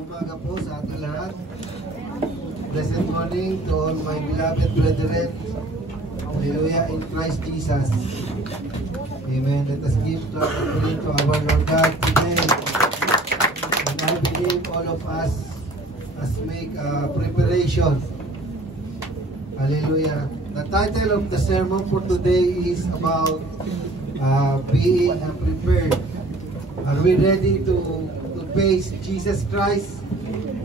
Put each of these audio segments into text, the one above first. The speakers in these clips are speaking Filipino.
umaga po sa ating lahat. Blessed morning to all my beloved brethren. Hallelujah in Christ Jesus. Amen. Let us give glory to our Lord God today. And I believe all of us must make a preparation. Hallelujah. The title of the sermon for today is about being prepared. Are we ready to face Jesus Christ?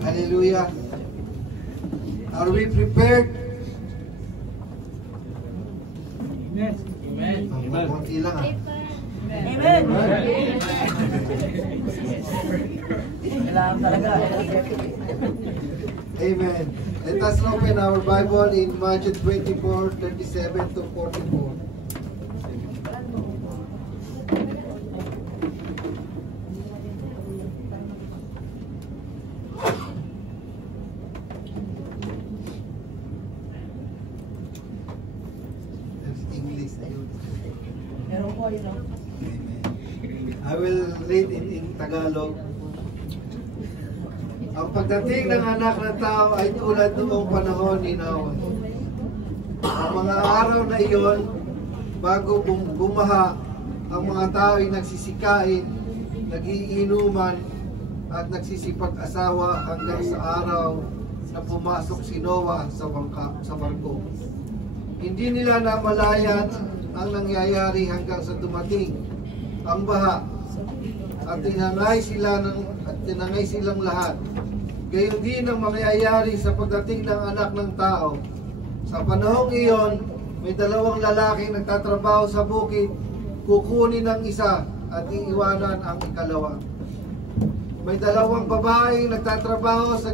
Hallelujah. Are we prepared? Amen. Amen. Konti lang ah. Amen. Kailangan talaga. Amen. Let us open our Bible in Matthew 24:37 to 44. I will read in Tagalog. Ang pagdating ng anak ng tao ay tulad noong panahon ni Noah. Ang mga araw na iyon, bago bumaha, ang mga tao ay nagsisikain, nagiinuman, at nagsisipag-asawa hanggang sa araw na pumasok si Noah sa barko. Hindi nila namalayan ang nangyayari hanggang sa dumating ang baha at tinangay silang lahat. Gayon din ang mangyayari sa pagdating ng anak ng tao. Sa panahong iyon, may dalawang lalaking nagtatrabaho sa bukid, kukunin ang isa at iiwanan ang ikalawa. May dalawang babaeng nagtatrabaho sa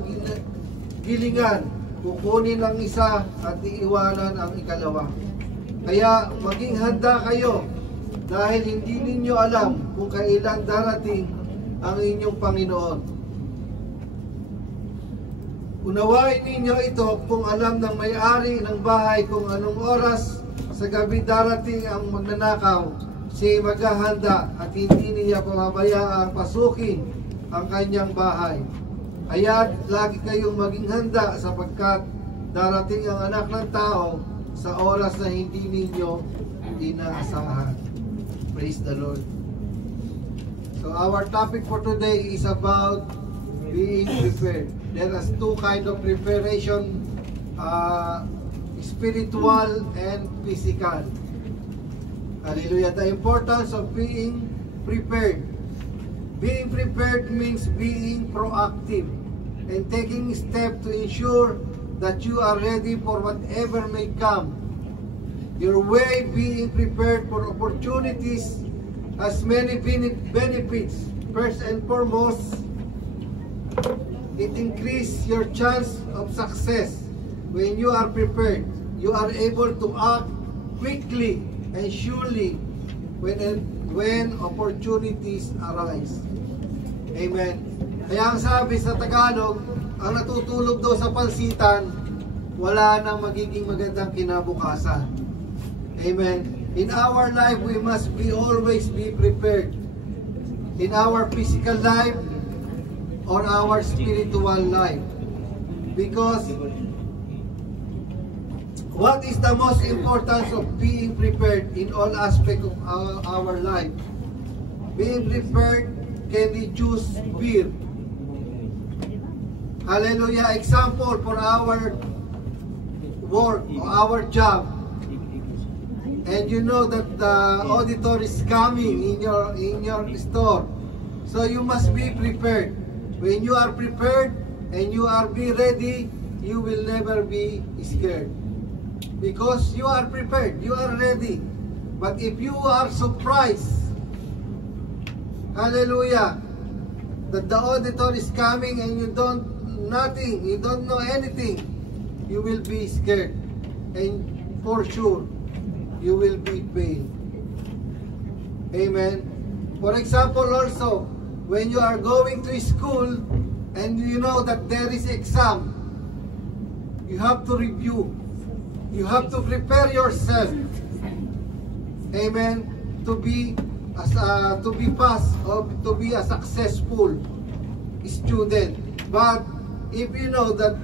gilingan, kukunin ang isa at iiwanan ang ikalawa. Kaya maging handa kayo dahil hindi ninyo alam kung kailan darating ang inyong Panginoon. Unawain ninyo ito kung alam ng may-ari ng bahay kung anong oras sa gabi darating ang magnanakaw, siya maghahanda at hindi niya pababayaang pasukin ang kanyang bahay. Kaya lagi kayong maging handa sapagkat darating ang anak ng tao sa oras na hindi ninyo inaasahan. Praise the Lord. So our topic for today is about being prepared. There are two kinds of preparation, spiritual and physical. Hallelujah. The importance of being prepared. Being prepared means being proactive and taking steps to ensure that you are ready for whatever may come. Your way being prepared for opportunities has many benefits. First and foremost, it increases your chance of success. When you are prepared, you are able to act quickly and surely when opportunities arise. Amen. Kaya ang sabi sa Tagalog, ang natutulog daw sa pansitan, wala nang magiging magandang kinabukasan. Amen. In our life, we must always be prepared. In our physical life or our spiritual life. Because what is the most importance of being prepared in all aspects of our life? Being prepared can reduce fear. Hallelujah. Example for our work or our job. And you know that the auditor is coming in your store. So you must be prepared. When you are prepared and you are be ready, you will never be scared. Because you are prepared, you are ready. But if you are surprised, hallelujah, that the auditor is coming and you don't know anything, you will be scared. And for sure, you will be paid. Amen. For example also, when you are going to school and you know that there is exam, you have to review. You have to prepare yourself. Amen. To be pass or to be a successful student. But if you know that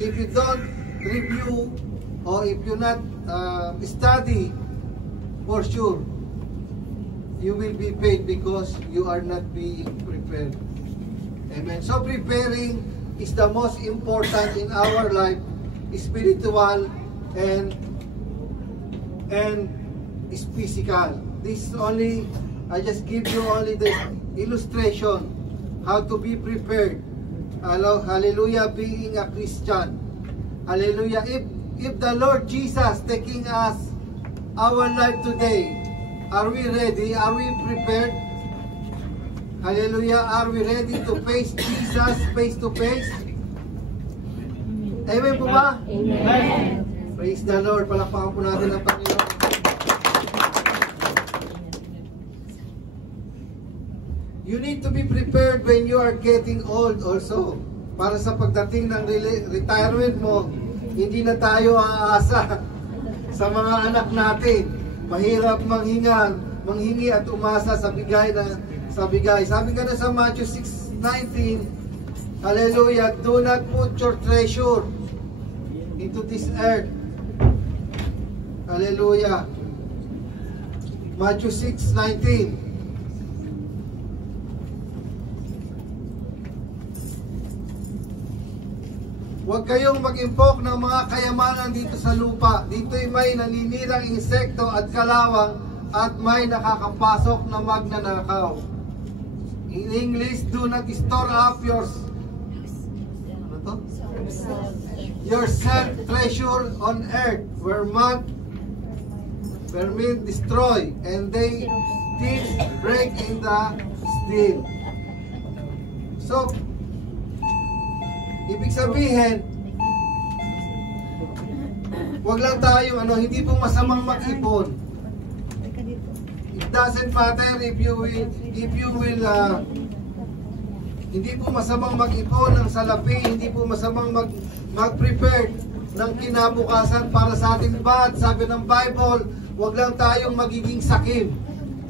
if you don't review or if you not study, for sure you will be paid because you are not being prepared. Amen. So preparing is the most important in our life, spiritual and physical. This is only, I just give you only the illustration how to be prepared. Hallelujah, being a Christian. Hallelujah. If the Lord Jesus taking us our life today, are we ready? Are we prepared? Hallelujah. Are we ready to face Jesus face to face? Amen po ba? Amen. Praise the Lord. Palakpakan po natin ang Panginoon. You need to be prepared when you are getting old also. Para sa pagdating ng retirement mo, hindi na tayo aasa sa mga anak natin. Mahirap manghingi at umasa sa bigay. Sabi nga na sa Matthew 6:19, hallelujah, do not put your treasure into this earth. Hallelujah. Matthew 6:19. Huwag kayong mag-impok ng mga kayamanan dito sa lupa. Dito'y may naninirang insekto at kalawang at may nakakapasok na magnanakaw. In English, do not store up your treasure on earth where moth vermin destroy and they thieves break in the steal. So, ibig sabihin, wag lang tayong hindi po masamang mag-ipon. It doesn't matter if you will hindi po masamang mag-ipon ng salapi, hindi po masamang mag-prepare ng kinabukasan para sa ating bahat. Sabi ng Bible, wag lang tayong magiging sakim.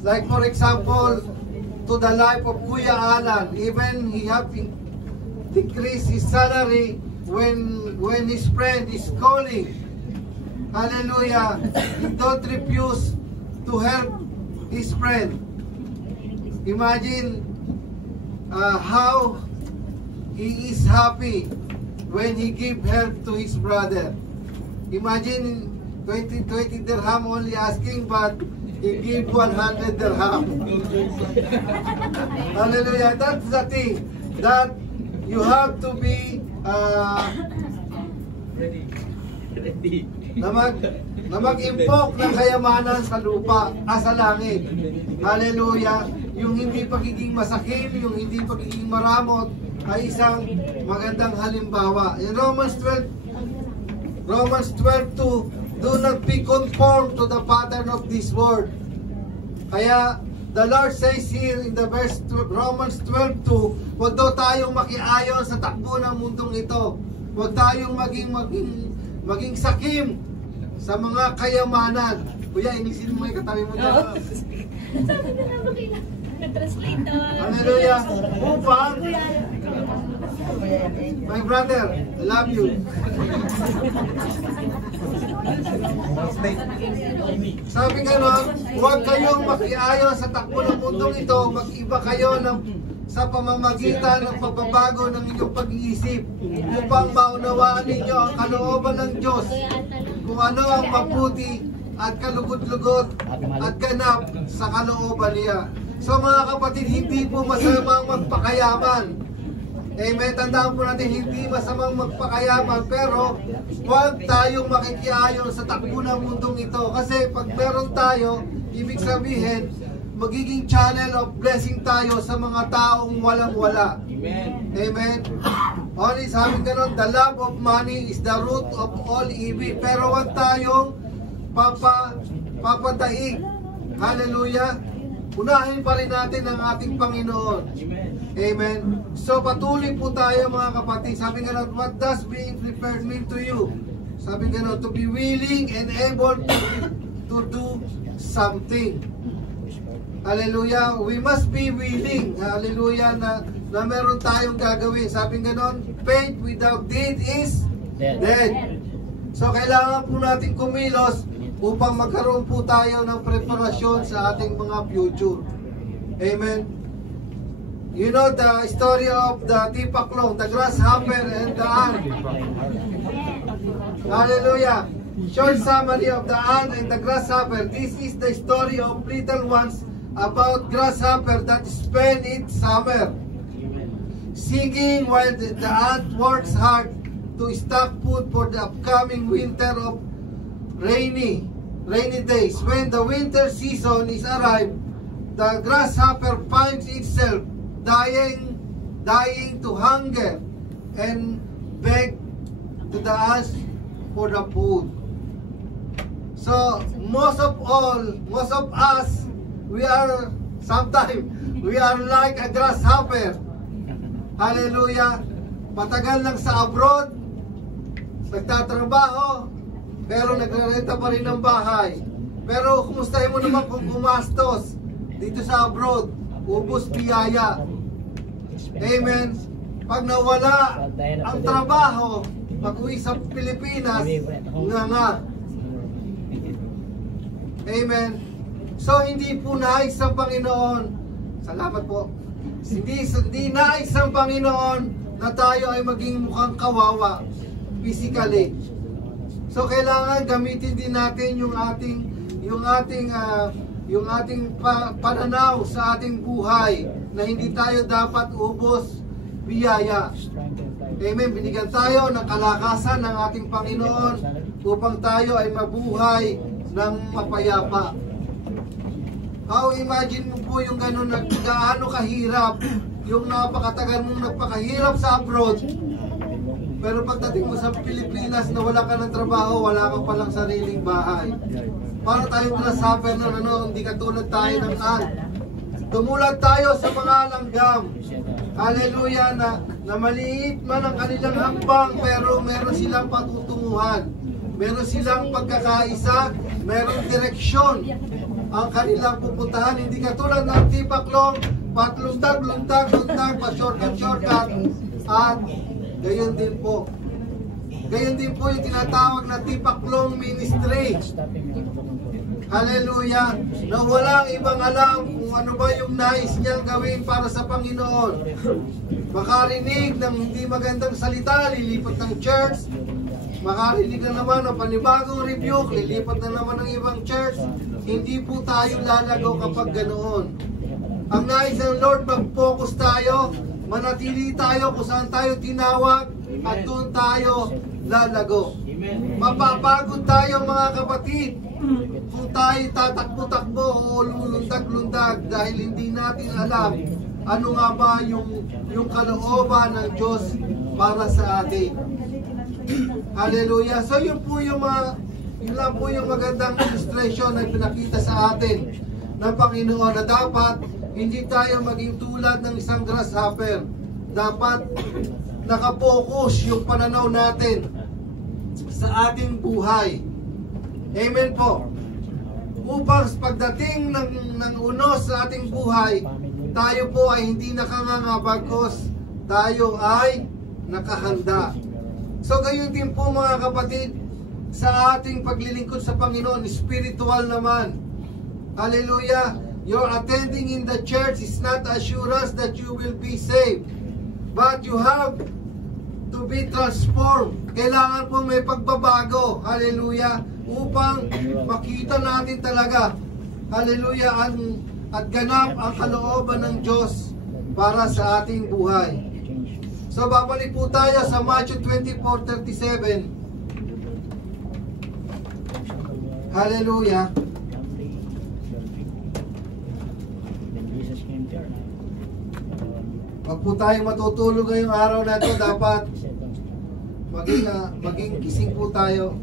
Like for example, to the life of Kuya Alan, even he have decrease his salary when his friend is calling. Hallelujah. He don't refuse to help his friend. Imagine how he is happy when he give help to his brother. Imagine 20 dirham only asking, but he give 100 dirham. Hallelujah. That's the thing that you have to be ready na mag-impok ng kayamanan sa lupa, sa langit. Hallelujah. Yung hindi pagiging masakim, yung hindi pagiging maramot ay isang magandang halimbawa. In Romans 12:2, do not be conformed to the pattern of this world. Kaya the Lord says here in the verse Romans 12:2, huwag daw tayong makiayon sa takbo ng mundong ito. Huwag tayong maging sakim sa mga kayamanan. Kuya, inisin mo yung katabi mo dyan. Sabi na lang bakila. Nag-translate na. Hallelujah. Upang, my brother, I love you. Sabi nga nun, huwag kayong makiayon sa takbo ng mundong ito, mag-iba kayo sa pamamagitan ng pagbabago ng inyong pag-iisip upang maunawaan ninyo ang kalooban ng Diyos, kung ano ang mabuti at kalugod-lugod at ganap sa kalooban niya. So mga kapatid, hindi po masamang magpakayaman. Amen. Tandaan po natin, hindi masamang magpakayaman, pero huwag tayong makikiayon sa takbo ng mundong ito. Kasi pag meron tayo, ibig sabihin, magiging channel of blessing tayo sa mga taong walang-wala. Amen. Amen. Only sabi ganun, the love of money is the root of all evil. Pero huwag tayong papadaig. Hallelujah. Unahin pa rin natin ang ating Panginoon. Amen. Amen. So patuloy po tayo mga kapatid. Sabi nga nun, what does being prepared mean to you? Sabi nga nun, to be willing and able to do something. Hallelujah. We must be willing. Hallelujah. Na na meron tayong gagawin. Sabi ganon, faith without deed is dead. So kailangan po natin kumilos upang magkaroon po tayo ng preparasyon sa ating mga future. Amen. You know the story of the tipaklong, the grasshopper and the ant. Hallelujah. Short summary of the ant and the grasshopper. This is the story of little ones about grasshopper that spend its summer singing while the ant works hard to stock food for the upcoming winter of rainy days. When the winter season is arrived, the grasshopper finds itself dying to hunger and beg to the ants for the food. So most of us, we are like a grasshopper. Hallelujah. Matagal lang sa abroad, nagtatrabaho, pero nagrerenta pa rin ng bahay. Pero kumustahin mo naman kung gumastos dito sa abroad, ubos biyaya. Amen. Pag nawala ang trabaho, pag-uwi sa Pilipinas, nga. Amen. So hindi po nais ng Panginoon, salamat po, hindi nais ng Panginoon na tayo ay maging mukhang kawawa physically. So kailangan gamitin din natin yung ating pananaw sa ating buhay na hindi tayo dapat ubos biyaya. Amen. Binigyan tayo ng kalakasan ng ating Panginoon upang tayo ay mabuhay ng mapayapa. How imagine mo po yung gano'n na gaano kahirap, yung napakatagal mong nagpakahirap sa abroad, pero pagdating mo sa Pilipinas na wala ka ng trabaho, wala ka palang sariling bahay. Para tayong grasshopper na hindi katulad tayo ng ant. Tumulat tayo sa mga langgam. Hallelujah, na maliit man ang kanilang hakbang, pero meron silang patutunguhan. Meron silang pagkakaisa, meron direksyon ang kanilang pupuntahan. Hindi katulad ng tipaklong, patluntag, pa-shortcut, at gayon din po yung tinatawag na tipaklong ministry. Hallelujah, na walang ibang alam kung ano ba yung nais niyang gawin para sa Panginoon. Makarinig ng hindi magandang salita, lilipat ng church. Makarinig na naman ng panibagong rebuke, lilipat na naman ng ibang church. Hindi po tayo lalago kapag ganoon. Ang nais ng Lord, mag-focus tayo, manatili tayo kung saan tayo tinawag, at doon tayo lalago. Mapapagod tayo mga kapatid kung tayo tatakbo-takbo o lulundag-lundag dahil hindi natin alam ano nga ba yung kalooban ng Diyos para sa atin. Hallelujah. So yun lang po yung magandang illustration na pinakita sa atin ng Panginoon na dapat hindi tayo maging tulad ng isang grasshopper. Dapat nakapokus yung pananaw natin sa ating buhay. Amen po. Upang pagdating ng unos sa ating buhay, tayo po ay hindi nakanganga, bagkus tayo ay nakahanda. So gayon din po mga kapatid, sa ating paglilingkod sa Panginoon, spiritual naman. Hallelujah. Your attending in the church is not assurance that you will be saved, but you have to be transformed. Kailangan po may pagbabago. Hallelujah. Upang makita natin talaga, hallelujah, at ganap ang kalooban ng Diyos para sa ating buhay. So babalik po tayo sa Matthew 24:37. Hallelujah. Pag po tayo matutulog ngayong araw na ito, dapat maging gising po tayo.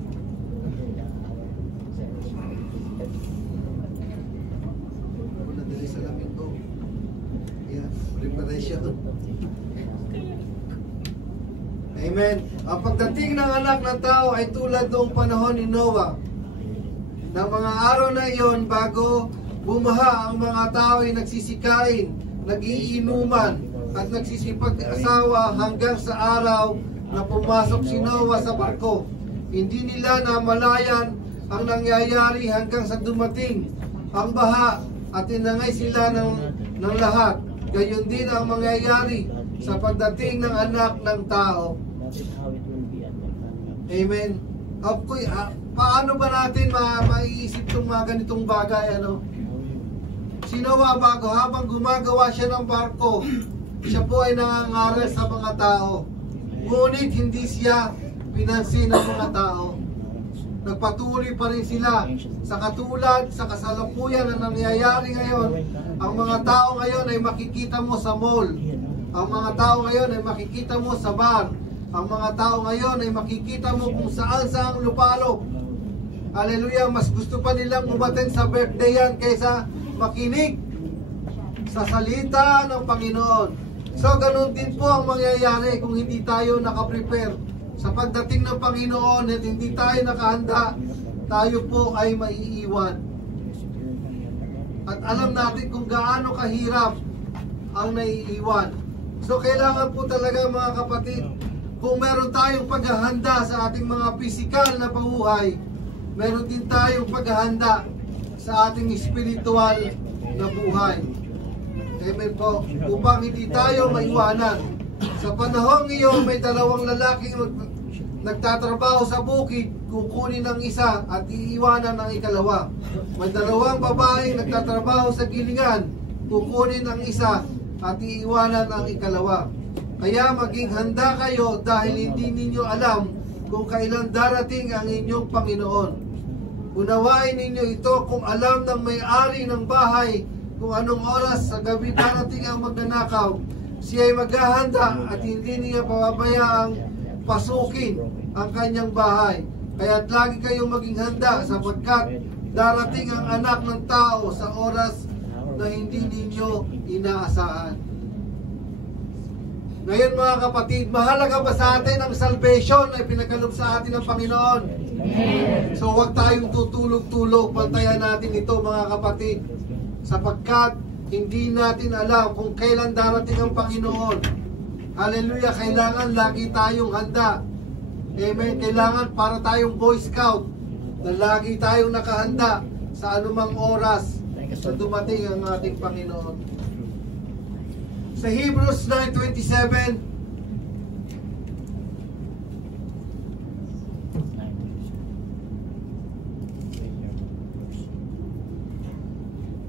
Nadali sa lamin ko. Yeah, preparation. Amen. Ang pagdating ng anak ng tao ay tulad noong panahon ni Noah. Ng mga araw na iyon, bago bumaha, ang mga tao ay nagsisikain, nagiinuman, at nagsisipag-asawa hanggang sa araw na pumasok si Noah sa barko. Hindi nila namalayan ang nangyayari hanggang sa dumating ang baha at tinangay sila ng lahat. Gayon din ang mangyayari sa pagdating ng anak ng tao. Amen. Paano ba natin maiisip itong mga ganitong bagay? Si Noah, habang gumagawa siya ng barko, siya po ay nangangaral sa mga tao. Ngunit hindi siya pinansin ng mga tao. Nagpatuloy pa rin sila sa katulad, sa kasalukuyan na nangyayari ngayon. Ang mga tao ngayon ay makikita mo sa mall. Ang mga tao ngayon ay makikita mo sa bar. Ang mga tao ngayon ay makikita mo kung saan saang lupalop. Hallelujah, mas gusto pa nilang umattend sa birthday yan kaysa makinig sa salita ng Panginoon. So ganun din po ang mangyayari kung hindi tayo nakaprepare sa pagdating ng Panginoon at hindi tayo nakahanda. Tayo po ay maiiwan. At alam natin kung gaano kahirap ang naiiwan. So kailangan po talaga mga kapatid, kung meron tayong paghahanda sa ating mga pisikal na pabuhay, meron din tayong paghahanda sa ating spiritual na buhay. Amen po. Upang hindi tayo maiwanan. Sa panahong iyon, may dalawang lalaking nagtatrabaho sa bukid, kukunin ng isa at iiwanan ng ikalawa. May dalawang babae nagtatrabaho sa gilingan, kukunin ng isa at iiwanan ng ikalawa. Kaya maging handa kayo dahil hindi ninyo alam kung kailan darating ang inyong Panginoon. Unawain ninyo ito kung alam ng may-ari ng bahay kung anong oras sa gabi darating ang magnanakaw. Siya ay maghahanda at hindi niya pababayaang pasukin ang kanyang bahay. Kaya't lagi kayong maging handa sapagkat darating ang anak ng tao sa oras na hindi ninyo inaasahan. Ngayon mga kapatid, mahalaga ba sa atin ang salvation na pinagkaloob sa atin ng Panginoon? So huwag tayong tutulog-tulog, pantayan natin ito mga kapatid, sapagkat hindi natin alam kung kailan darating ang Panginoon. Hallelujah, kailangan lagi tayong handa. Amen, kailangan para tayong Boy Scout na lagi tayong nakahanda sa anumang oras na dumating ang ating Panginoon. Sa Hebrews 9:27,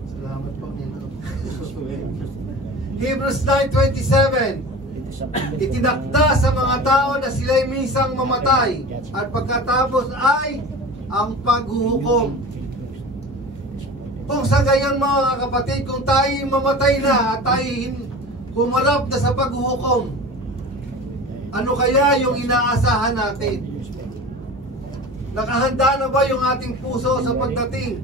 salamat po nino. Hebrews 9:27, itinakda sa mga tao na sila'y minsang mamatay at pagkatapos ay ang paghuhukom. Kung sa gayon mga kapatid, kung tayo mamatay na at tayo humarap na sa paghuhukom, ano kaya yung inaasahan natin? Nakahanda na ba yung ating puso sa pagdating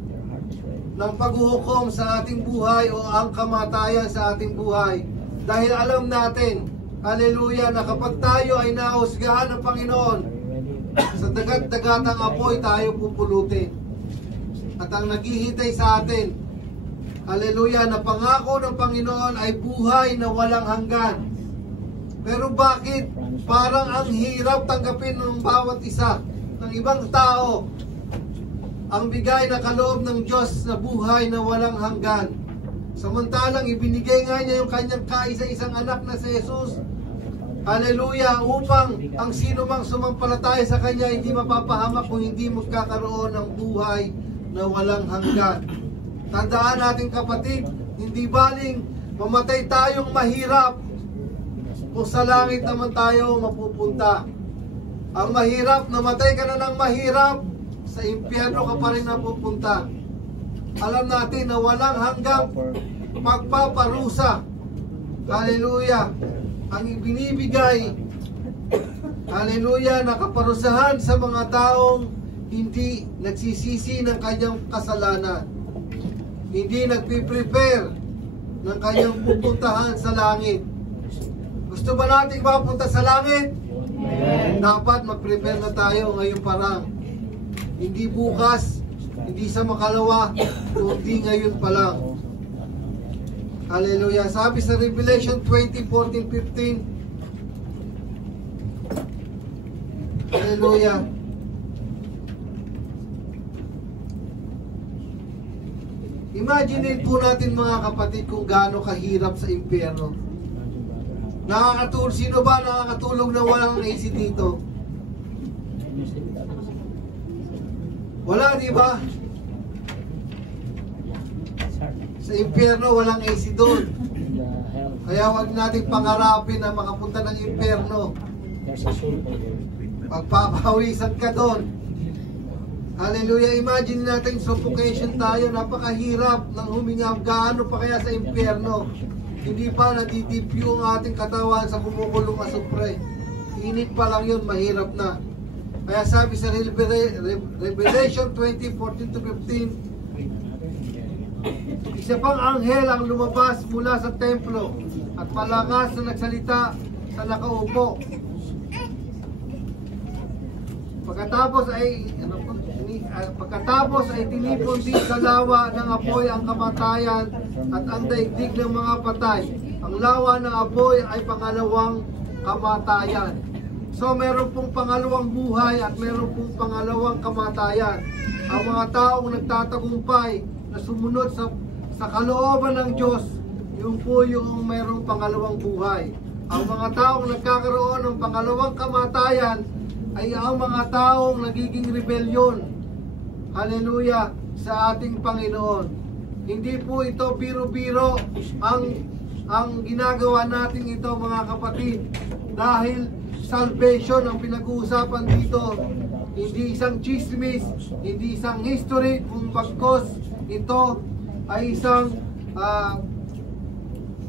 ng paghuhukom sa ating buhay o ang kamatayan sa ating buhay? Dahil alam natin, hallelujah, na kapag tayo ay nahusgahan ng Panginoon, sa dagat-dagatang apoy tayo pupulutin. At ang naghihintay sa atin, hallelujah, na pangako ng Panginoon ay buhay na walang hanggan. Pero bakit parang ang hirap tanggapin ng bawat isa ng ibang tao ang bigay na kaloob ng Diyos na buhay na walang hanggan? Samantalang ibinigay nga niya yung kanyang kaisa-isang anak na si Jesus, hallelujah, upang ang sino mang sumampalataya sa kanya hindi mapapahamak kung hindi magkakaroon ng buhay na walang hanggan. Tandaan natin kapatid, hindi baling mamatay tayong mahirap kung sa langit naman tayo mapupunta. Ang mahirap, namatay ka na ng mahirap, sa impyerno ka pa rin napupunta. Alam natin na walang hanggang pagpaparusa, hallelujah, ang ibinibigay, hallelujah, na kaparusahan sa mga taong hindi nagsisisi ng kanyang kasalanan, hindi nagpiprepare ng kanyang pupuntahan sa langit. Gusto ba nating mapunta sa langit? Amen. Dapat mag-prepare na tayo ngayon pa lang. Hindi bukas, hindi sa makalawa, kundi ngayon pa lang. Hallelujah. Sabi sa Revelation 20:14-15. Hallelujah. Imagine po natin mga kapatid kung gaano kahirap sa impyerno. Sino ba nakakatulog na walang AC dito? Wala, di ba? Sa impyerno walang AC doon. Kaya wag nating pangarapin na makapunta ng impyerno. Pagpapawisan ka doon. Hallelujah. Imagine natin suffocation tayo. Napakahirap ng huminga. Gaano pa kaya sa impyerno? Hindi pa nadidipyo ang ating katawan sa kumukulong asupre. Init pa lang yun, mahirap na. Kaya sabi sa Revelation 20:14-15, isa pang anghel ang lumabas mula sa templo at malakas na nagsalita sa nakaupo. Pagkatapos ay tinipon din sa lawa ng apoy ang kamatayan at ang daigdig ng mga patay. Ang lawa ng apoy ay pangalawang kamatayan. So meron pong pangalawang buhay at meron pong pangalawang kamatayan. Ang mga taong nagtatagumpay na sumunod sa kalooban ng Diyos, yun po yung merong pangalawang buhay. Ang mga taong nagkakaroon ng pangalawang kamatayan ay ang mga taong nagiging rebelyon. Hallelujah, sa ating Panginoon. Hindi po ito biro-biro ang ginagawa natin ito mga kapatid. Dahil salvation ang pinag-uusapan dito. Hindi isang chismis, hindi isang history, kung bagkos ito ay isang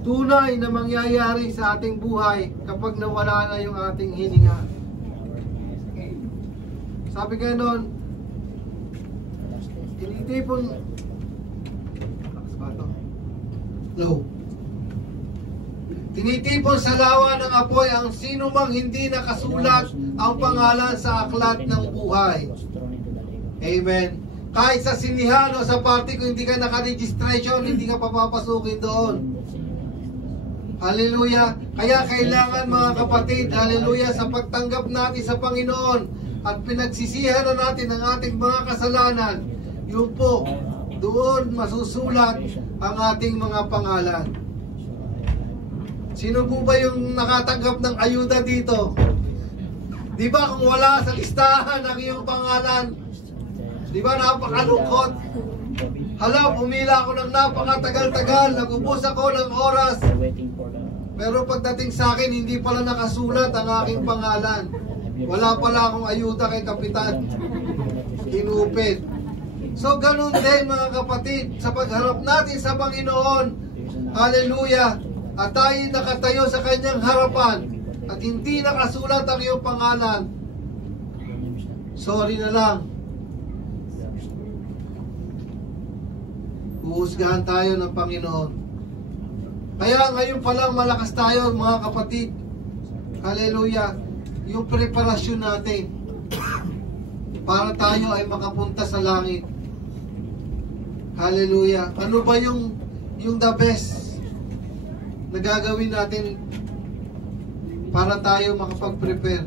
tunay na mangyayari sa ating buhay kapag nawala na yung ating hininga. Sabi nga nun, tinitipon tinitipon sa lawa ng apoy ang sino mang hindi nakasulat ang pangalan sa aklat ng buhay. Amen. Kahit sa sinihan o sa party, kung hindi ka naka-registration, hindi ka papapasukin doon. Hallelujah. Kaya kailangan mga kapatid, hallelujah, sa pagtanggap natin sa Panginoon at pinagsisihan na natin ang ating mga kasalanan, yun po, doon masusulat ang ating mga pangalan. Sino po ba yung nakatanggap ng ayuda dito? Di ba kung wala sa listahan ang iyong pangalan, di ba napakalungkot? Hala, pumila ako ng napakatagal-tagal, nag-ubos ako ng oras, pero pagdating sa akin, hindi pala nakasulat ang aking pangalan. Wala pala akong ayuda kay Kapitan. Kinupit. So ganun din mga kapatid, sa pagharap natin sa Panginoon, hallelujah, at tayo nakatayo sa kanyang harapan at hindi nakasulat ang iyong pangalan, sorry na lang, uhusgahan tayo ng Panginoon. Kaya ngayon pa lang malakas tayo mga kapatid, hallelujah, yung preparasyon natin para tayo ay makapunta sa langit. Hallelujah. Ano ba yung the best na gagawin natin para tayo makapag-prepare?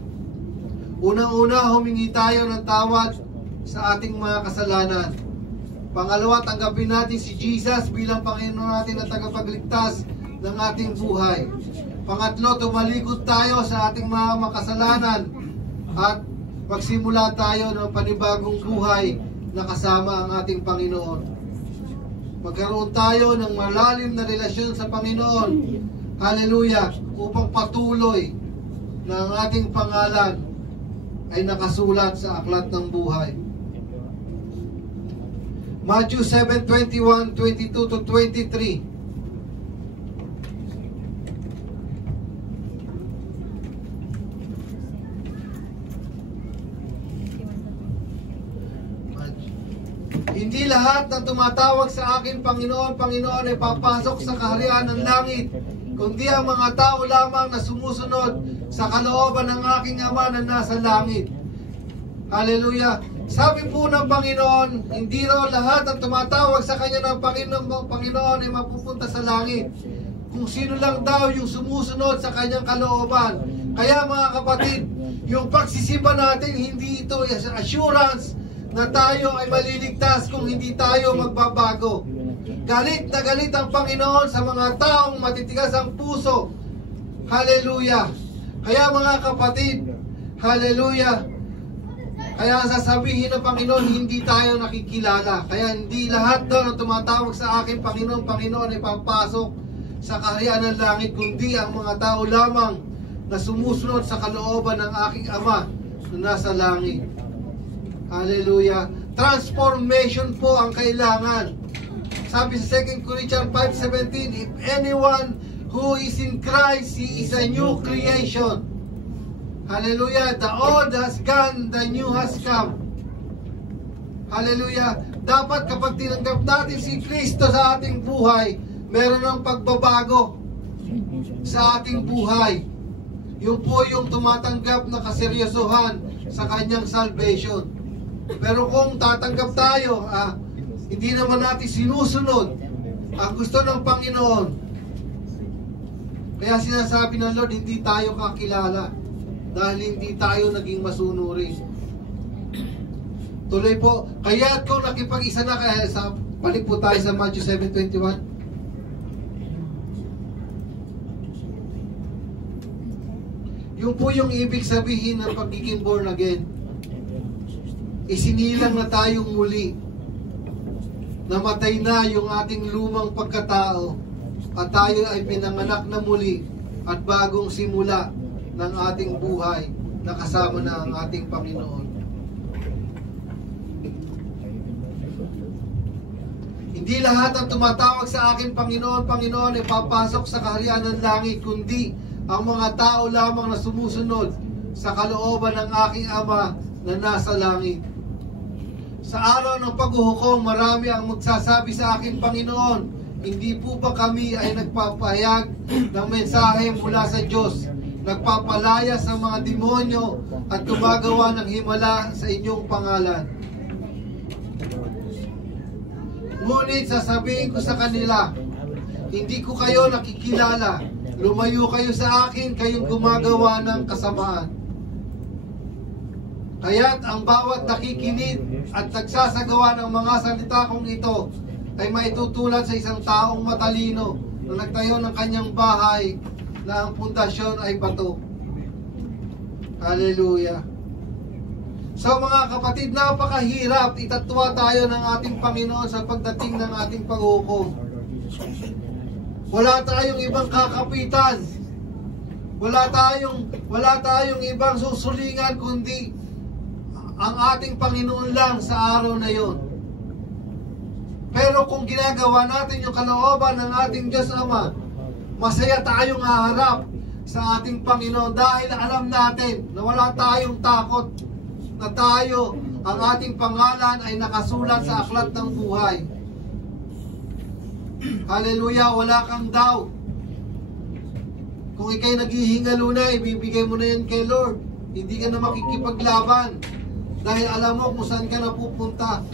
Unang-una, humingi tayo ng tawad sa ating mga kasalanan. Pangalawa, tanggapin natin si Jesus bilang Panginoon natin at tagapagligtas ng ating buhay. Pangatlo, tumalikod tayo sa ating mga makasalanan at magsimula tayo ng panibagong buhay na kasama ang ating Panginoon. Magkaroon tayo ng malalim na relasyon sa Panginoon. Hallelujah! Upang patuloy na ang ating pangalan ay nakasulat sa aklat ng buhay. Matthew 7:21-22-23. Hindi lahat ng tumatawag sa akin, Panginoon, Panginoon, ay papasok sa kaharian ng langit, kundi ang mga tao lamang na sumusunod sa kalooban ng aking Ama na nasa langit. Hallelujah! Sabi po ng Panginoon, hindi raw lahat ang tumatawag sa Kanya ng Panginoon ay mapupunta sa langit. Kung sino lang daw yung sumusunod sa Kanyang kalooban. Kaya mga kapatid, yung pagsisimba natin, hindi ito assurance na tayo ay maliligtas kung hindi tayo magbabago. Galit na galit ang Panginoon sa mga taong matitigas ang puso. Hallelujah! Kaya mga kapatid, hallelujah! Kaya sasabihin ng Panginoon, hindi tayo nakikilala. Kaya hindi lahat doon ang tumatawag sa akin, Panginoon, Panginoon, ay papasok sa kaharian ng langit, kundi ang mga tao lamang na sumusunod sa kalooban ng aking Ama na nasa langit. Hallelujah! Transformation po ang kailangan. Sabi sa 2 Corinthians 5:17, if anyone who is in Christ, he is a new creation. Hallelujah! The old has gone, the new has come. Hallelujah! Dapat kapag tinanggap natin si Kristo sa ating buhay, meron ng pagbabago sa ating buhay. Yun po yung tumatanggap na kaseryosohan sa kanyang salvation. Pero kung tatanggap tayo, hindi naman natin sinusunod ang gusto ng Panginoon. Kaya sinasabi ng Lord, hindi tayo kakilala dahil hindi tayo naging masunurin. Tuloy po, kaya kung nakipag-isa na, kaya balik po tayo sa Matthew 7:21. Yung po yung ibig sabihin ng pagiging born again. Isinilang na tayong muli. Namatay na yung ating lumang pagkatao at tayo ay pinanganak na muli at bagong simula ng ating buhay na kasama na ang ating Panginoon. Hindi lahat ang tumatawag sa akin, Panginoon, Panginoon, ay papasok sa kaharian ng langit, kundi ang mga tao lamang na sumusunod sa kalooban ng aking Ama na nasa langit. Sa araw ng paghuhukom, marami ang magsasabi sa akin, Panginoon, hindi po ba kami ay nagpapahayag ng mensahe mula sa Diyos, nagpapalaya sa mga demonyo at gumagawa ng himala sa inyong pangalan? Ngunit sasabihin ko sa kanila, hindi ko kayo nakikilala. Lumayo kayo sa akin, kayong gumagawa ng kasamaan. Kaya't ang bawat nakikinig at nagsasagawa ng mga salita kong ito ay maitutulad sa isang taong matalino na nagtayo ng kanyang bahay na ang pundasyon ay bato. Hallelujah! So mga kapatid, napakahirap itatwa tayo ng ating Panginoon sa pagdating ng ating paghuhukom. Wala tayong ibang kakapitan. Wala tayong ibang susulingan kundi ang ating Panginoon lang sa araw na yon. Pero kung ginagawa natin yung kalooban ng ating Diyos Ama, masaya tayong haharap sa ating Panginoon dahil alam natin na wala tayong takot, na tayo, ang ating pangalan ay nakasulat sa aklat ng buhay. Hallelujah, wala kang doubt. Kung ikay naghihingalo na, ibibigay mo na yan kay Lord. Hindi ka na makikipaglaban dahil alam mo kung saan ka napupunta.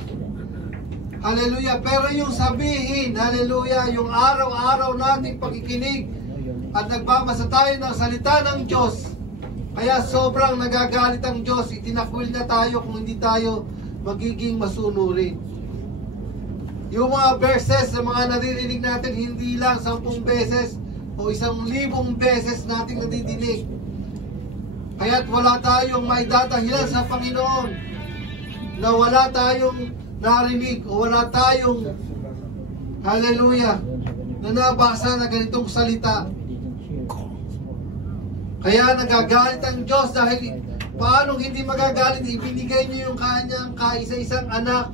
Hallelujah. Pero yung sabihin, hallelujah, yung araw-araw nating pakikinig at nagbabasa tayo ng salita ng Diyos, kaya sobrang nagagalit ang Diyos. Itinakwil na tayo kung hindi tayo magiging masunurin. Yung mga verses na mga naririnig natin, hindi lang 10 beses o 1,000 beses nating nadidinig. Kaya't wala tayong maidadahilan sa Panginoon na wala tayong narinig o wala tayong, hallelujah, na nabasa na ganitong salita. Kaya nagagalit ang Diyos dahil paano hindi magagalit? Ibinigay niyo yung kanyang kaisa-isang anak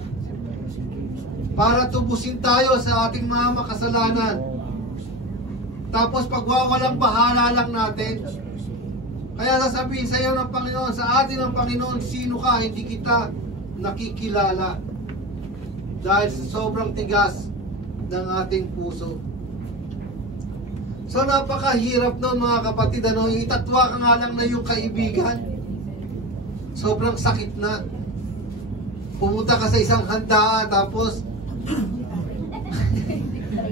para tubusin tayo sa ating mga makasalanan. Tapos pagwawalang bahala lang natin. Kaya sasabihin sa iyo ng Panginoon, sa atin ng Panginoon, sino ka? Hindi kita nakikilala. Dahil sa sobrang tigas ng ating puso. So napakahirap nun mga kapatid, itatwa ka nga lang na yung kaibigan. Sobrang sakit na. pumunta ka sa isang handaan, tapos,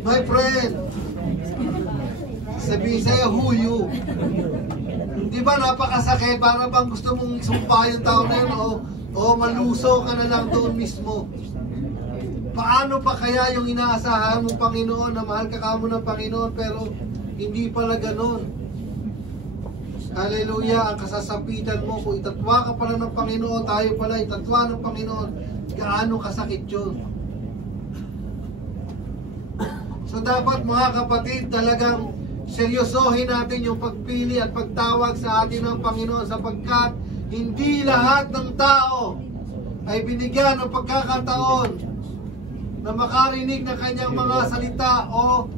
my friend, sabihin sa'yo, who you? Di ba napakasakit? Para bang gusto mong sumpa yung tao na yun, o maluso ka na lang doon mismo. Paano pa kaya yung inaasahan mong Panginoon na mahal ka kamo ng Panginoon, pero hindi pala ganun? Hallelujah, ang kasasapitan mo, kung itatwa ka pala ng Panginoon, tayo pala itatwa ng Panginoon, gaano kasakit yun. So dapat mga kapatid, talagang seryosohin natin yung pagpili at pagtawag sa atin ng Panginoon, sapagkat hindi lahat ng tao ay binigyan ng pagkakataon na makarinig ng kanyang mga salita o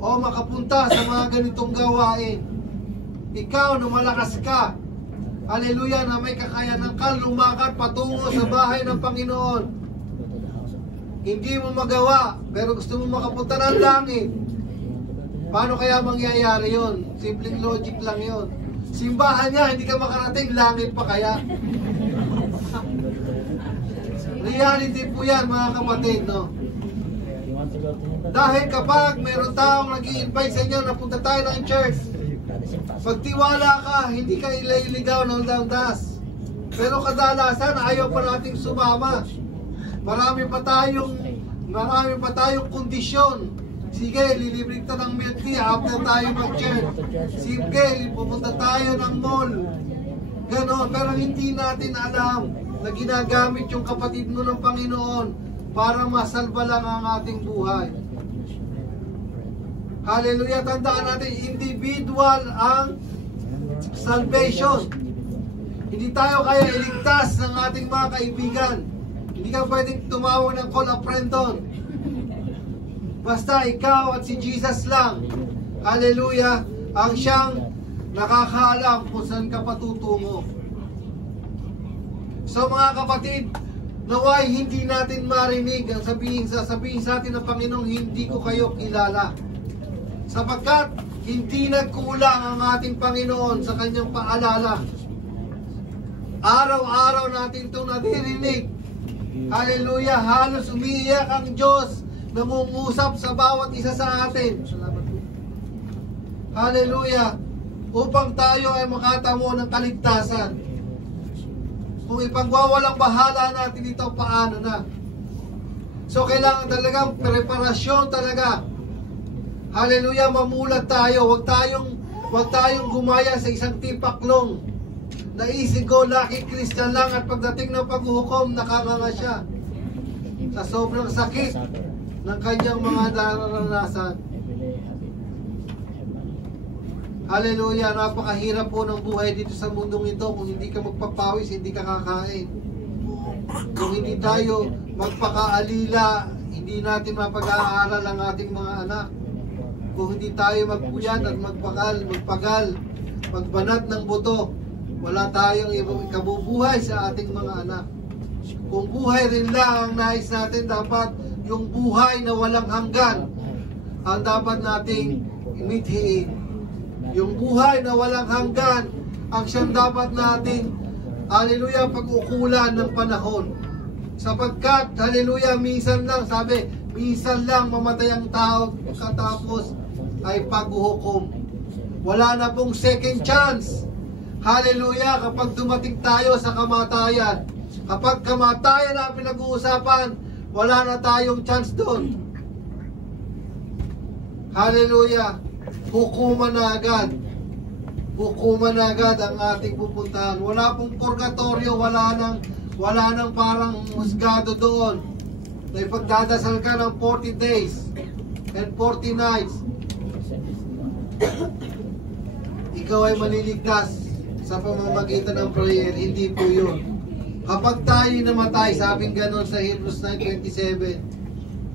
makapunta sa mga ganitong gawain. Ikaw na malakas ka, hallelujah, na may kakayanan ka lumakad patungo sa bahay ng Panginoon. Hindi mo magawa, pero gusto mo makapunta ng langit. Paano kaya mangyayari yon? Simpleng logic lang yon. Simbahan niya, hindi ka makarating, langit pa kaya? Reality po yan, mga kapatid, no? Dahil kapag meron taong nag-i-invite sa inyo na punta tayo ng church, pagtiwala ka, hindi ka ililigaw ng landas. Pero kadalasan, ayaw pa nating sumama. Marami pa tayong kondisyon. Sige, lilibre kita ng milk tea after tayo mag-church. Sige, pupunta tayo ng mall. Ganon, pero hindi natin alam na ginagamit yung kapatid mo ng Panginoon para masalba lang ang ating buhay. Hallelujah, tandaan natin, individual ang salvation. Hindi tayo kaya iligtas ng ating mga kaibigan. Hindi ka pwedeng tumawag ng call a friend doon. Basta ikaw at si Jesus lang, hallelujah, ang siyang nakakaalam kung saan ka patutungo. So mga kapatid, naway hindi natin marinig ang sasabihin sa atin ng Panginoong, hindi ko kayo kilala. Sapagkat hindi nagkulang ang ating Panginoon sa kanyang paalala. Araw-araw natin itong naririnig. Hallelujah, halos umiiyak ang Diyos, nangungusap sa bawat isa sa atin. Salamat po. Hallelujah, upang tayo ay makatamo ng kaligtasan. Kung ipagwawalang bahala natin ito, paano na? So kailangan talagang preparasyon talaga. Hallelujah, mamulat tayo. Huwag tayong gumaya sa isang tipaklong. Naisip ko, lucky Christian lang, at pagdating ng paghuhukom, nakanganga siya sa sobrang sakit ng kanyang mga naranasan. Hallelujah, napakahirap po ng buhay dito sa mundong ito. Kung hindi ka magpapawis, hindi ka kakain. Kung hindi tayo magpakaalila, hindi natin mapag-aaral ang ating mga anak. Kung hindi tayo magpuyat at magpagal, magbanat ng buto, wala tayong ikabubuhay sa ating mga anak. Kung buhay rin lang ang nais natin, dapat yung buhay na walang hanggan ang dapat nating imithiin. Yung buhay na walang hanggan ang siyang dapat nating, hallelujah, pag-ukulan ng panahon. Sapagkat, hallelujah, minsan lang, sabi, minsan lang mamatay ang tao, katapos ay paghuhukom. Wala na pong second chance. Hallelujah, kapag dumating tayo sa kamatayan. Kapag kamatayan na pinag-uusapan, wala na tayong chance doon. Hallelujah, hukuman na agad. Hukuman na agad ang ating pupuntahan. Wala pong purgatorio, wala nang parang husgado doon. Na ipagdadasal ka ng 40 days and 40 nights. Ikaw ay maliligtas sa pamamagitan ng prayer. Hindi po yun. Kapag tayo namatay, sabing ganon sa Hebrews 9:27,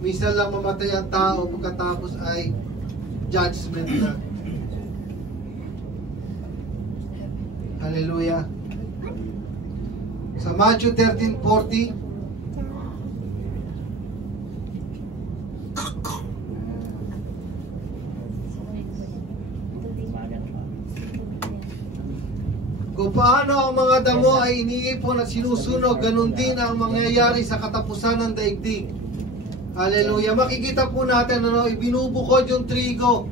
minsan lang mamatay ang tao, pagkatapos ay judgment na. Hallelujah. Sa Matthew 13:40, Kung paano ang mga damo ay iniipon at sinusunog, ganun din ang mangyayari sa katapusan ng daigdig. Hallelujah. Makikita po natin, ibinubukod yung trigo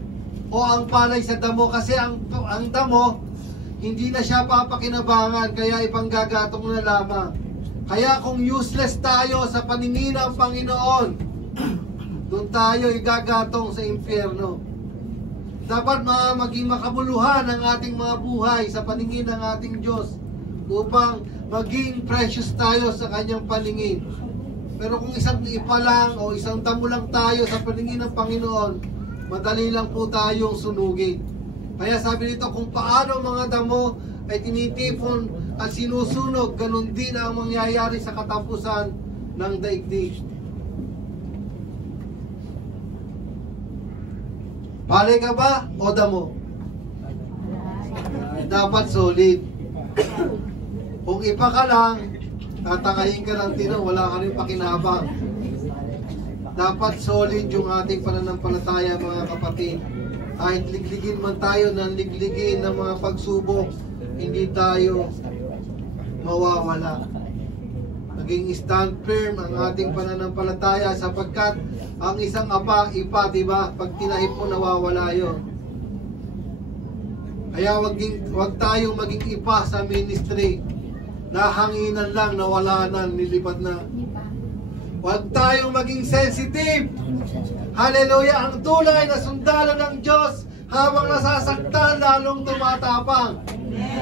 o ang palay sa damo kasi ang damo, hindi na siya papakinabangan, kaya ipanggagatong na lamang. Kaya kung useless tayo sa paningin ng Panginoon, doon tayo igagatong sa impyerno. Dapat maging makabuluhan ang ating mga buhay sa paningin ng ating Diyos upang maging precious tayo sa kanyang paningin. Pero kung isang ipa lang o isang damo lang tayo sa paningin ng Panginoon, madali lang po tayong sunugin. Kaya sabi nito, kung paano mga damo ay tinitipon at sinusunog, ganun din ang mangyayari sa katapusan ng daigdig. Palay ka ba o damo? Dapat solid. Kung ipa ka lang, tatakayin ka ng tino, wala ka rin pakinabang. Dapat solid yung ating pananampalataya, mga kapatid. Kahit ligligin man tayo ng ligligin ng mga pagsubok, hindi tayo mawawala. Maging stand firm ang ating pananampalataya sapagkat ang isang ipa, diba? Pag tinahip mo, nawawala yun. Kaya wag tayong maging ipa sa ministry. Nahanginan lang, nawala na, nilipad na. Huwag tayong maging sensitive. Hallelujah! Ang tunay na sundalo ng Diyos, habang nasasaktan, lalong tumatapang.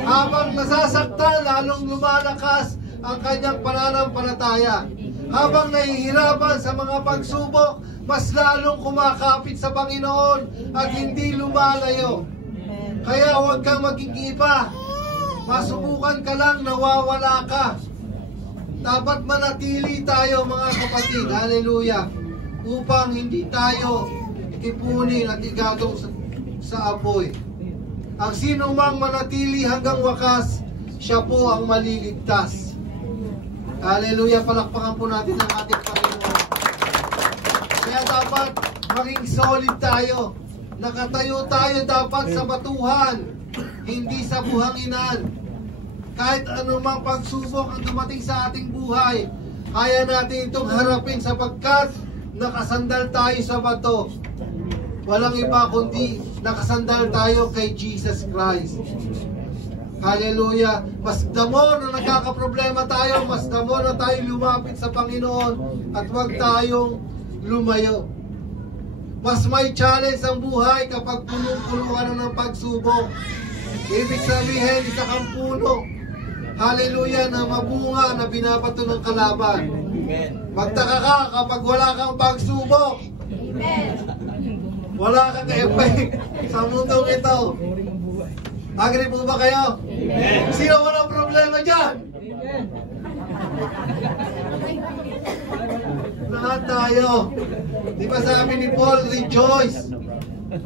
Habang nasasaktan, lalong lumalakas ang kanyang pananampalataya. Habang nahihirapan sa mga pagsubok, mas lalong kumakapit sa Panginoon at hindi lumalayo. Kaya huwag kang maging iba. Masubukan ka lang, nawawala ka. Dapat manatili tayo, mga kapatid, hallelujah, upang hindi tayo ipunin at igatong sa apoy. Ang sino mang manatili hanggang wakas, siya po ang maliligtas. Hallelujah, palakpakan po natin ang ating Panginoon. Kaya dapat maging solid tayo. Nakatayo tayo dapat sa batuhan, hindi sa buhanginan. Kahit anumang pagsubok ang dumating sa ating buhay, kaya natin itong harapin sapagkat nakasandal tayo sa bato. Walang iba kundi nakasandal tayo kay Jesus Christ. Hallelujah. Mas damo na nagkakaproblema tayo, mas damo na tayo lumapit sa Panginoon at huwag tayong lumayo. Mas may challenge ang buhay kapag puno-puno ka na ng pagsubok. Ibig sabihin, isa kang puno. Hallelujah, na mabunga na binabato ng kalaban. Magtaka ka kapag wala kang pagsubok. Wala kang effect sa mundong ito. Agree po ba kayo? Sino walang problema dyan? Lahat tayo. Di ba sabi ni Paul, rejoice.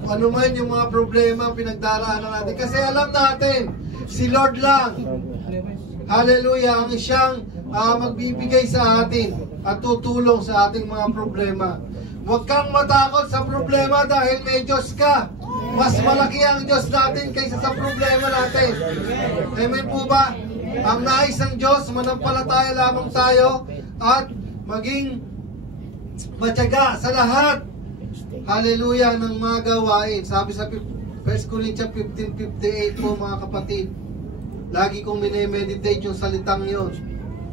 Ano man yung mga problema pinagdaraanan natin. Kasi alam natin, si Lord lang, hallelujah, ang siyang magbibigay sa atin at tutulong sa ating mga problema. Huwag kang matakot sa problema dahil may Diyos ka. Mas malaki ang Diyos natin kaysa sa problema natin. Amen po ba? Ang nais ng Diyos, manampalataya lamang tayo at maging matyaga sa lahat, hallelujah, ng mga gawain. Sabi sa 1 Corinthians 15:58 po, mga kapatid, lagi kong minemeditate yung salitang yon,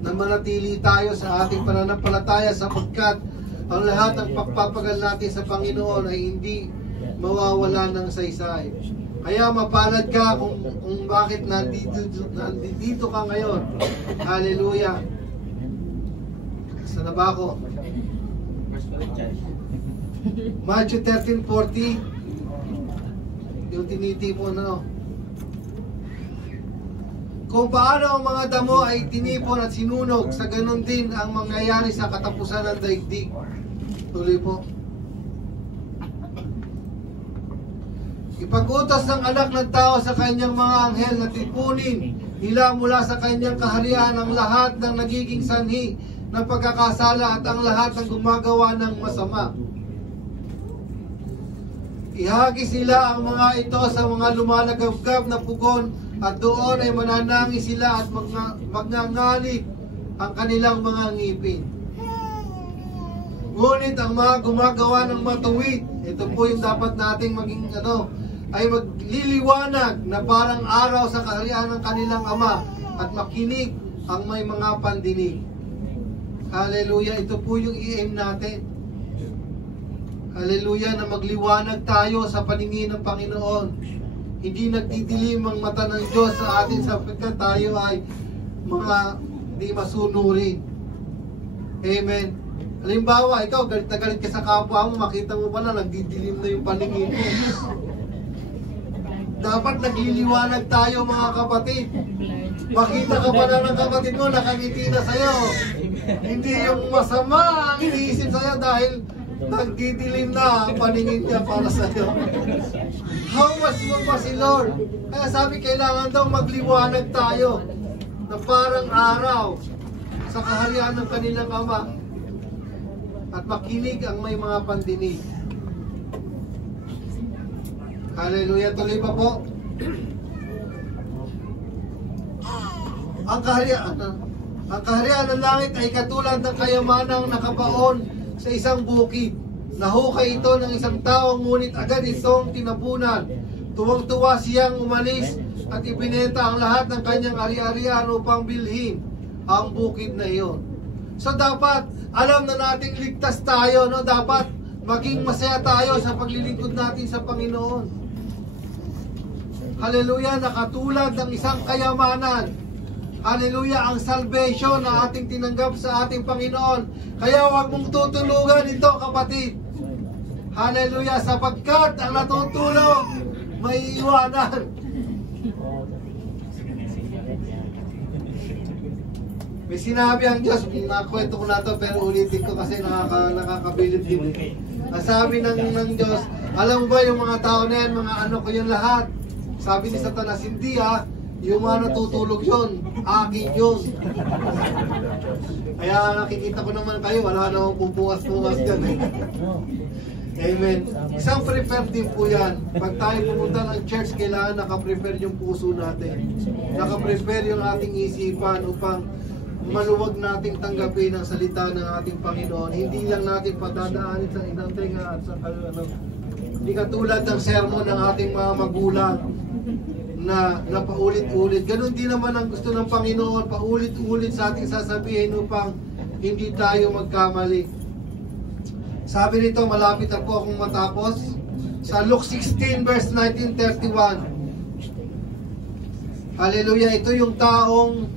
na manatili tayo sa ating pananampalataya sapagkat ang lahat ng pagpapagal natin sa Panginoon ay hindi mawawala ng saysay. Kaya mapalad ka kung bakit nandito ka ngayon. Hallelujah. Saan na ba ako? Matthew 13:40, yung tinitipon na. Kung paano ang mga damo ay tinipon at sinunog, sa ganon din ang mangyayari sa katapusan ng daigdig. Tuloy po. Ipag-utos ng anak ng tao sa kanyang mga anghel na tipunin nila mula sa kanyang kaharian ang lahat ng nagiging sanhi ng pagkakasala at ang lahat ng gumagawa ng masama. Ihagis nila ang mga ito sa mga lumalagabgab na pugon at doon ay mananangi sila at magngangalit ang kanilang mga ngipin. Ngunit ang mga gumagawa ng matuwid, ito po yung dapat nating maging ay magliliwanag na parang araw sa kaharian ng kanilang Ama at makinig ang may mga pandinig. Hallelujah, ito po yung i-aim natin. Hallelujah, na magliwanag tayo sa paningin ng Panginoon. Hindi nagdidilim ang mata ng Diyos sa atin sapagkat tayo ay mga di masunurin. Amen. Halimbawa, ikaw galit na galit ka sa kapwa mo, makita mo pala nagdidilim na yung paningin mo. Dapat nagliliwanag tayo mga kapatid. Makita ka pala ng kapatid mo, nakangiti na sa'yo. Hindi yung masama ang iniisip sa'yo dahil nagdidilim na ang paningin niya para sa'yo. How much more pa si Lord? Kaya sabi, kailangan daw magliwanag tayo na parang araw sa kaharian ng kanilang Ama at makinig ang may mga pandinig. Hallelujah, tuloy pa po. Ang kaharian ng langit ay katulad ng kayamanang nakabaon sa isang bukid. Nahukay ito ng isang tao, ngunit agad itong tinapunan. Tuwang-tuwa siyang umalis at ibinenta ang lahat ng kanyang ari-arian upang bilhin ang bukid na iyon. So dapat alam na nating ligtas tayo, no? Dapat maging masaya tayo sa paglilingkod natin sa Panginoon. Hallelujah, nakatulad ng isang kayamanan. Hallelujah, ang salvation na ating tinanggap sa ating Panginoon. Kaya huwag mong tutulugan ito, kapatid. Hallelujah, sapagkat ang natutulog may iwanan. May sinabi ang Diyos, nakwento ko na ito pero ulitin ko kasi nakakabilib din. Ang sabi ng Diyos, alam mo ba yung mga tao na yan, mga ano ko yan lahat? Sabi ni Satanas, hindi yung mga natutulog yun, akin yun. Kaya nakikita ko naman kayo, wala namang pupuwas-puwas dyan. Amen. Isang prepare din po yan. Pag tayo pumunta ng church, kailangan nakaprepare yung puso natin. Nakaprepare yung ating isipan upang maluwag nating tanggapin ang salita ng ating Panginoon. Hindi lang natin padadaanin sa inang tenga at sa hindi katulad ng sermon ng ating mga magulang na paulit-ulit. Ganon din naman ang gusto ng Panginoon, paulit-ulit sa ating sasabihin upang hindi tayo magkamali. Sabi nito, malapit na po akong matapos. Sa Luke 16 verse 19:31. Hallelujah, ito yung taong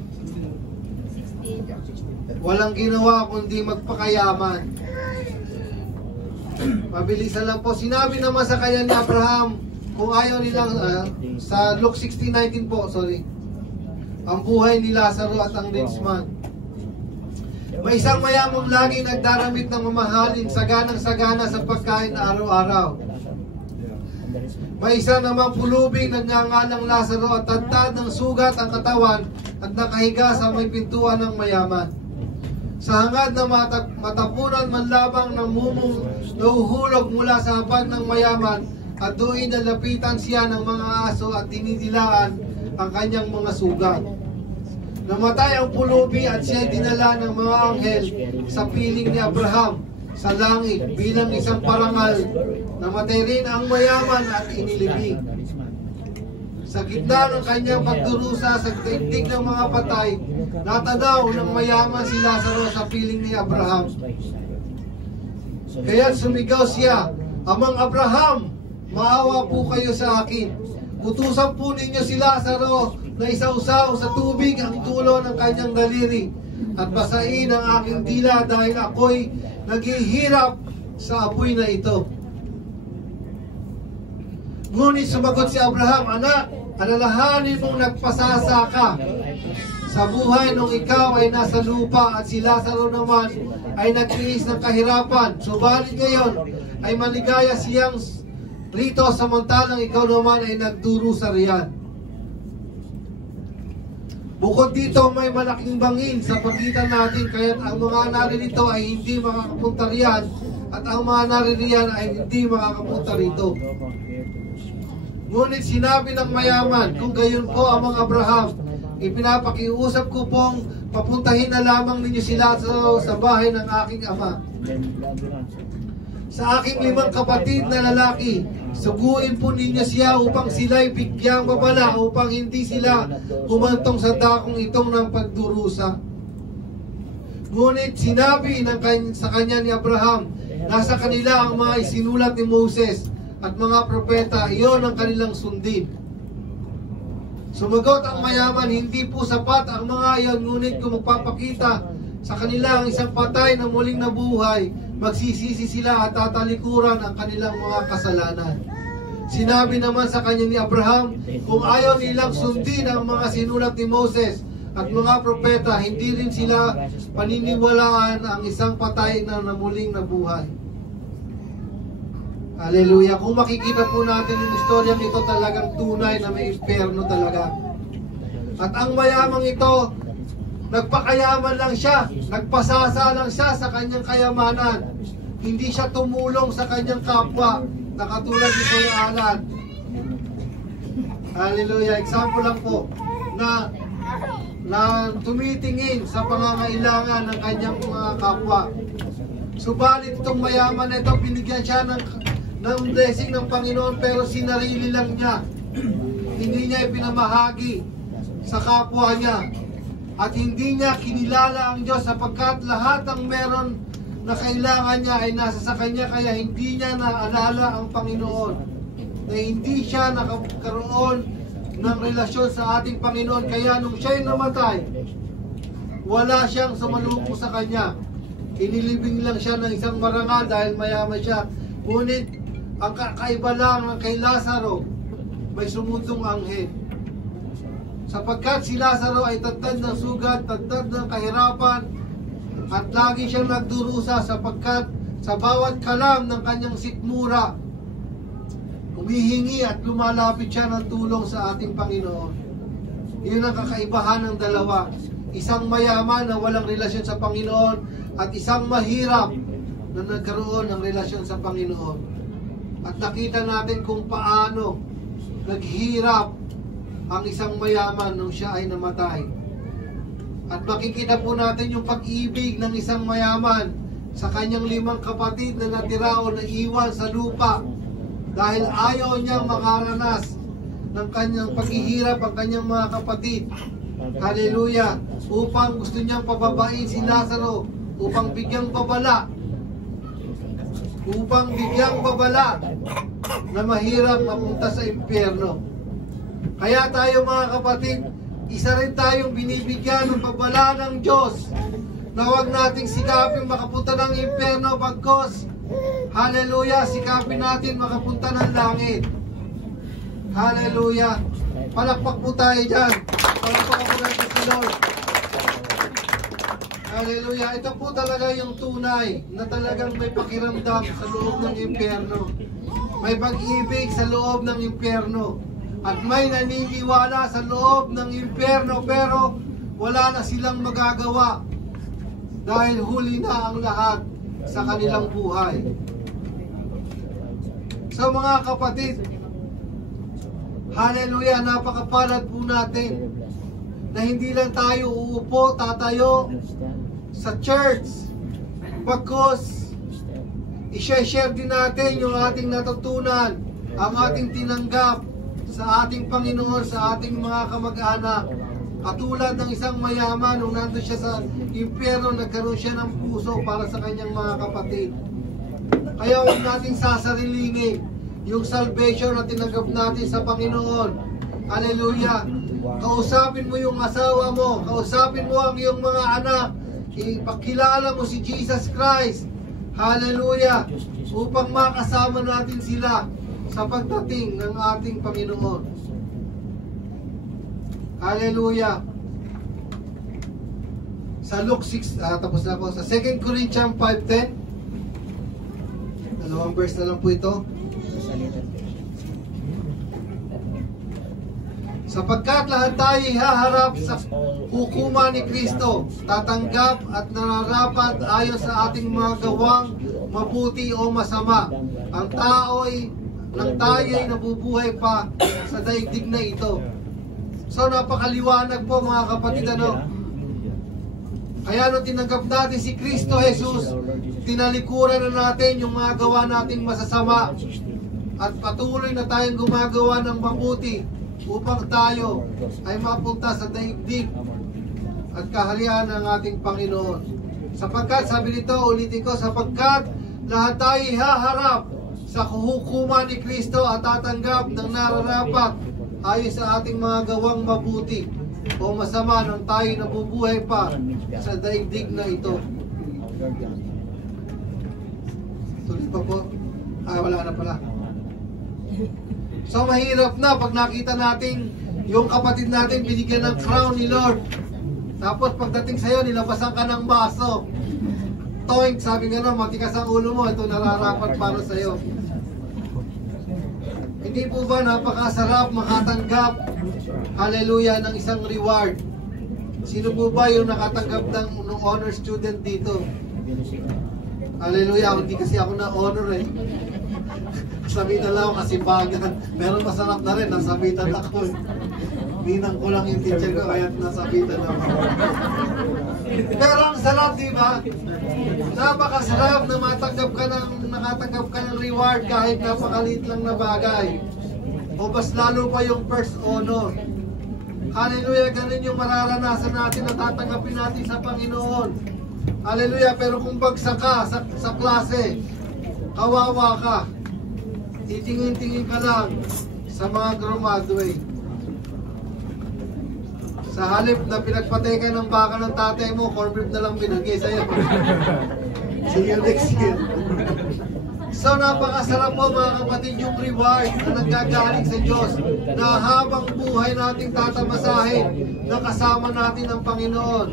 walang ginawa kundi magpakayaman. Mabilisan lang po. Sinabi naman sa kanya ni Abraham, kung ayaw nilang, sa Luke 16:19 po, sorry, ang buhay ni Lazaro at ang rich man. May isang mayamang lagi nagdaramit ng mamahalin, saganang-sagana sa pagkain na araw-araw. May isa namang pulubing nagngangalang Lazaro at tantad ng sugat ang katawan at nakahiga sa may pintuan ng mayaman. Sa hangad na matapunan man labang ng mumong nauhulog mula sa hapag ng mayaman at doon nalapitan siya ng mga aso at dinidilaan ang kanyang mga sugat. Namatay ang pulubi at siya dinala ng mga anghel sa piling ni Abraham sa langit bilang isang parangal. Namatay rin ang mayaman at inilibing. Sa gitna ng kanyang pagdurusa sa daigdig ng mga patay, natanaw ng mayaman si Lazaro sa piling ni Abraham. Kaya sumigaw siya, Amang Abraham, maawa po kayo sa akin. Utusan po ninyo si Lazaro na isausaw sa tubig ang tulo ng kanyang daliri at basain ang aking dila dahil ako'y naghihirap sa apoy na ito. Ngunit sumagot si Abraham, Anak, alalahanin mong nagpasasa ka sa buhay nung ikaw ay nasa lupa at si Lazaro naman ay nagtiis ng kahirapan. Subalit ngayon ay maligaya siyang rito samantalang ikaw naman ay nagdurusa riyan. Bukod dito may malaking bangin sa pagitan natin kaya't ang mga naririto ay hindi makakapunta riyan at ang mga naririyan ay hindi makakapunta rito. Ngunit sinabi ng mayaman, kung gayon po amang Abraham, ipinapakiusap ko pong papuntahin na lamang ninyo sila sa bahay ng aking ama. Sa aking 5 kapatid na lalaki, suguin po ninyo siya upang sila'y bigyang babala, upang hindi sila humantong sa dakong itong ng pagdurusa. Ngunit sinabi sa kanya ni Abraham, nasa kanila ang mga isinulat ni Moses at mga propeta, iyon ang kanilang sundin. Sumagot ang mayaman, hindi po sapat ang mga iyon, ngunit kung magpapakita sa kanila ang isang patay na muling nabuhay, magsisisi sila at tatalikuran ang kanilang mga kasalanan. Sinabi naman sa kanya ni Abraham, kung ayaw nilang sundin ang mga sinulat ni Moses at mga propeta, hindi rin sila paniniwalaan ang isang patay na muling nabuhay. Hallelujah. Kung makikita po natin yung istoryang ito, talagang tunay na may impyerno talaga. At ang mayamang ito, nagpakayaman lang siya, nagpasasa lang siya sa kanyang kayamanan. Hindi siya tumulong sa kanyang kapwa, na katulad ni Kuya Alan. Hallelujah. Example lang po, na tumitingin sa pangangailangan ng kanyang mga kapwa. Subalit itong mayaman na ito, binigyan siya ng blessing ng Panginoon, pero sinarili lang niya. Hindi niya ipinamahagi sa kapwa niya. At hindi niya kinilala ang Diyos, sapagkat lahat ng meron na kailangan niya ay nasa sa Kanya, kaya hindi niya naalala ang Panginoon. Na hindi siya nakakaroon ng relasyon sa ating Panginoon. Kaya nung siya'y namatay, wala siyang sumalubong sa Kanya. Inilibing lang siya ng isang marangal dahil mayaman siya. Ngunit ang kakaiba lang ng kay Lazaro, may sumundong anghel. Sapagkat si Lazaro ay tagtad ng sugat, tagtad ng kahirapan, at lagi siyang nagdurusa, sapagkat sa bawat kalam ng kanyang sikmura, humihingi at lumalapit siya ng tulong sa ating Panginoon. Iyon ang kakaibahan ng dalawa. Isang mayaman na walang relasyon sa Panginoon, at isang mahirap na nagkaroon ng relasyon sa Panginoon. At nakita natin kung paano naghirap ang isang mayaman nung siya ay namatay. At makikita po natin yung pag-ibig ng isang mayaman sa kanyang 5 kapatid na natira o naiwan sa lupa dahil ayaw niyang makaranas ng kanyang paghihirap ang kanyang mga kapatid. Hallelujah! Upang gusto niyang pababain si Lazaro, upang bigyang babala na mahirap mapunta sa impyerno. Kaya tayo mga kapatid, isa rin tayong binibigyan ng pabala ng Diyos na huwag nating sikapin makapunta ng impyerno, bagkos, hallelujah, sikapin natin makapunta ng langit. Hallelujah. Palakpak po tayo dyan. Palakpak po natin si Lord. Hallelujah. Ito po talaga yung tunay na talagang may pakiramdam sa loob ng impyerno. May pag-ibig sa loob ng impyerno. At may naniniwala sa loob ng impyerno, pero wala na silang magagawa dahil huli na ang lahat sa kanilang buhay. So mga kapatid, hallelujah, napakapalad po natin na hindi lang tayo uupo, tatayo sa church, bagkos i-share din natin yung ating natutunan, ang ating tinanggap sa ating Panginoon, sa ating mga kamag-anak. Katulad ng isang mayaman, nung nandun siya sa impyerno, nagkaroon siya ng puso para sa kanyang mga kapatid. Kaya huwag natin sasarilingin yung salvation na tinanggap natin sa Panginoon. Hallelujah! Kausapin mo yung asawa mo, kausapin mo ang iyong mga anak, ipakilala mo si Jesus Christ. Hallelujah! Upang makasama natin sila sa pagdating ng ating Panginoon. Hallelujah! Sa Luke 6, tapos na po. Sa 2 Corinthians 5:10, dalawang verse na lang po ito. Sapagkat lahat tayo haharap sa hukuman ni Kristo, tatanggap at nararapat ayon sa ating mga gawang mabuti o masama. Ang nang tayo ay nabubuhay pa sa daigdig na ito. So napakaliwanag po mga kapatid, ano? Kaya nung tinanggap natin si Kristo Jesus, tinalikuran na natin yung mga gawa nating masasama at patuloy na tayong gumagawa ng mabuti upang tayo ay mapunta sa daigdig at kaharian ng ating Panginoon. Sapagkat, sabi nito, ulitin ko, sapagkat lahat tayo haharap sa hukuman ni Kristo at tatanggap ng nararapat ayon sa ating mga gawang mabuti o masama nang tayo nabubuhay pa sa daigdig na ito. Tuloy pa po. Wala na pala. So mahirap na pag nakita natin yung kapatid natin binigyan ng crown ni Lord. Tapos pagdating sa'yo, nilabasan ka ng baso. Toink, sabi nga no, matikas ang ulo mo, ito nararapat para sa'yo. Hindi po ba napakasarap makatanggap, hallelujah, ng isang reward? Sino po ba yung nakatanggap ng honor student dito? Hallelujah, hindi kasi ako na honor eh. Sabitan lang ako kasi bagan. Pero masarap na rin, nasabitan ako eh. Ninang ko lang yung teacher ko, kaya nasabitan ako. Pero ang sarap, di ba? Napakasarap na nakatanggap ka ng reward kahit napakaliit lang na bagay. O mas lalo pa yung first honor. Hallelujah, ganun yung mararanasan natin na tatanggapin natin sa Panginoon. Hallelujah, pero kung bagsak ka sa klase, kawawa ka, titingin-tingin ka lang sa mga graduate. Sa halip na pinagpatay ka ng baka ng tatay mo, corn beef na lang binigay sa'yo. See you next year. So napakasarap po mga kapatid yung reward na nanggagaling sa Diyos na habang buhay nating tatamasahin na kasama natin ang Panginoon.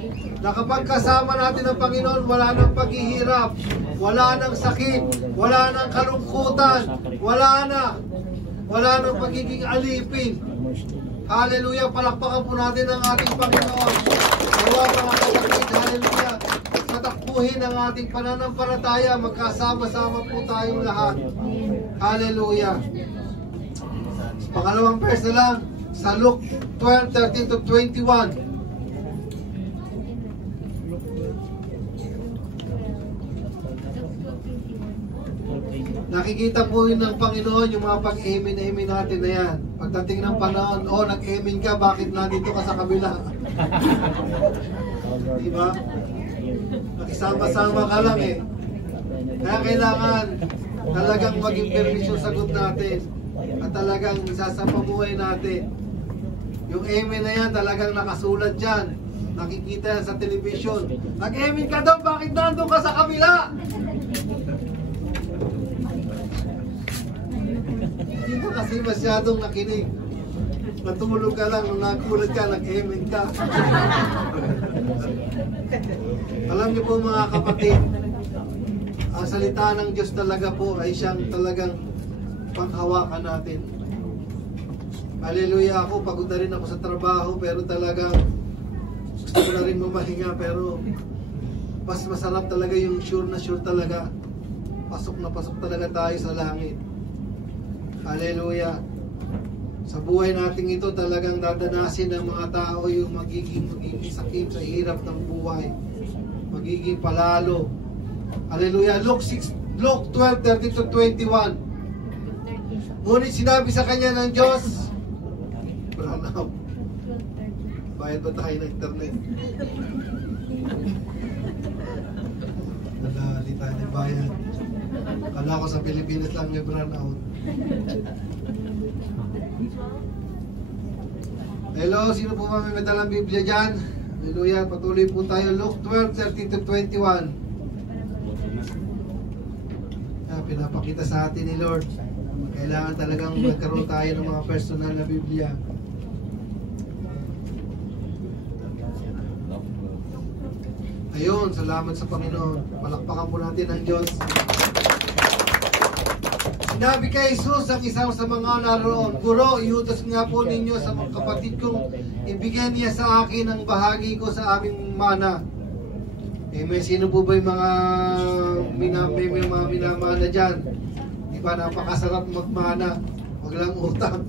Na kapag kasama natin ang Panginoon, wala nang paghihirap, wala nang sakit, wala nang kalungkutan, wala nang pagiging alipin. Hallelujah, palakpakan po natin ang ating Panginoon. Nawa mga kapatid, hallelujah, sa takbuhin ng ating pananampalataya, magkasama-sama po tayong lahat. Hallelujah. Pangalawang verse na lang, sa Luke 12:13-21. Nakikita po yun ng Panginoon yung mga pag-amen natin na yan. Pagdating ng panahon, nag-amen ka, bakit nandito ka sa kabila? Diba? Nakisama-sama ka lang eh. Kaya kailangan talagang maging permisyon sagot natin at talagang isasapabuhay natin. Yung amen na yan talagang nakasulat dyan. Nakikita yan sa television. Nag-amen ka daw, bakit nandun ka sa kabila? Hindi mo kasi masyadong nakinig. Natulog ka lang, nung nagulat ka, nag-amen ka. Alam niyo po mga kapatid, ang salita ng Diyos talaga po ay siyang talagang panghawakan natin. Hallelujah, ako pagod na rin ako sa trabaho, pero talagang gusto ko na rin mamahinga, pero mas masarap talaga yung sure na sure talaga. Pasok na pasok talaga tayo sa langit. Hallelujah. Sa buhay natin ito talagang dadanasin ng mga tao yung magiging sakit sa hirap ng buhay. Magiging palalo. Hallelujah. Luke 12:13-21. Ngunit sinabi sa kanya ng Diyos, Branaw, bayad ba tayo ng internet? Hindi tayo ng bayad. Kala ko sa Pilipinas lang may brownout. Hello, sino po ba may madalang Biblia dyan? Hallelujah, patuloy po tayo. Luke 12:13-21. Pinapakita sa atin ni Lord. Kailangan talagang magkaroon tayo ng mga personal na Biblia. Ayun, salamat sa Panginoon. Palakpakan po natin ang Diyos. Sinabi kay Jesus ang isang sa mga naroon, Guro, iutos nga po ninyo sa mga kapatid kong ibigyan niya sa akin ang bahagi ko sa aming mana. May sino po ba yung mga minamana dyan? Diba, napakasarap magmana. Huwag lang utang.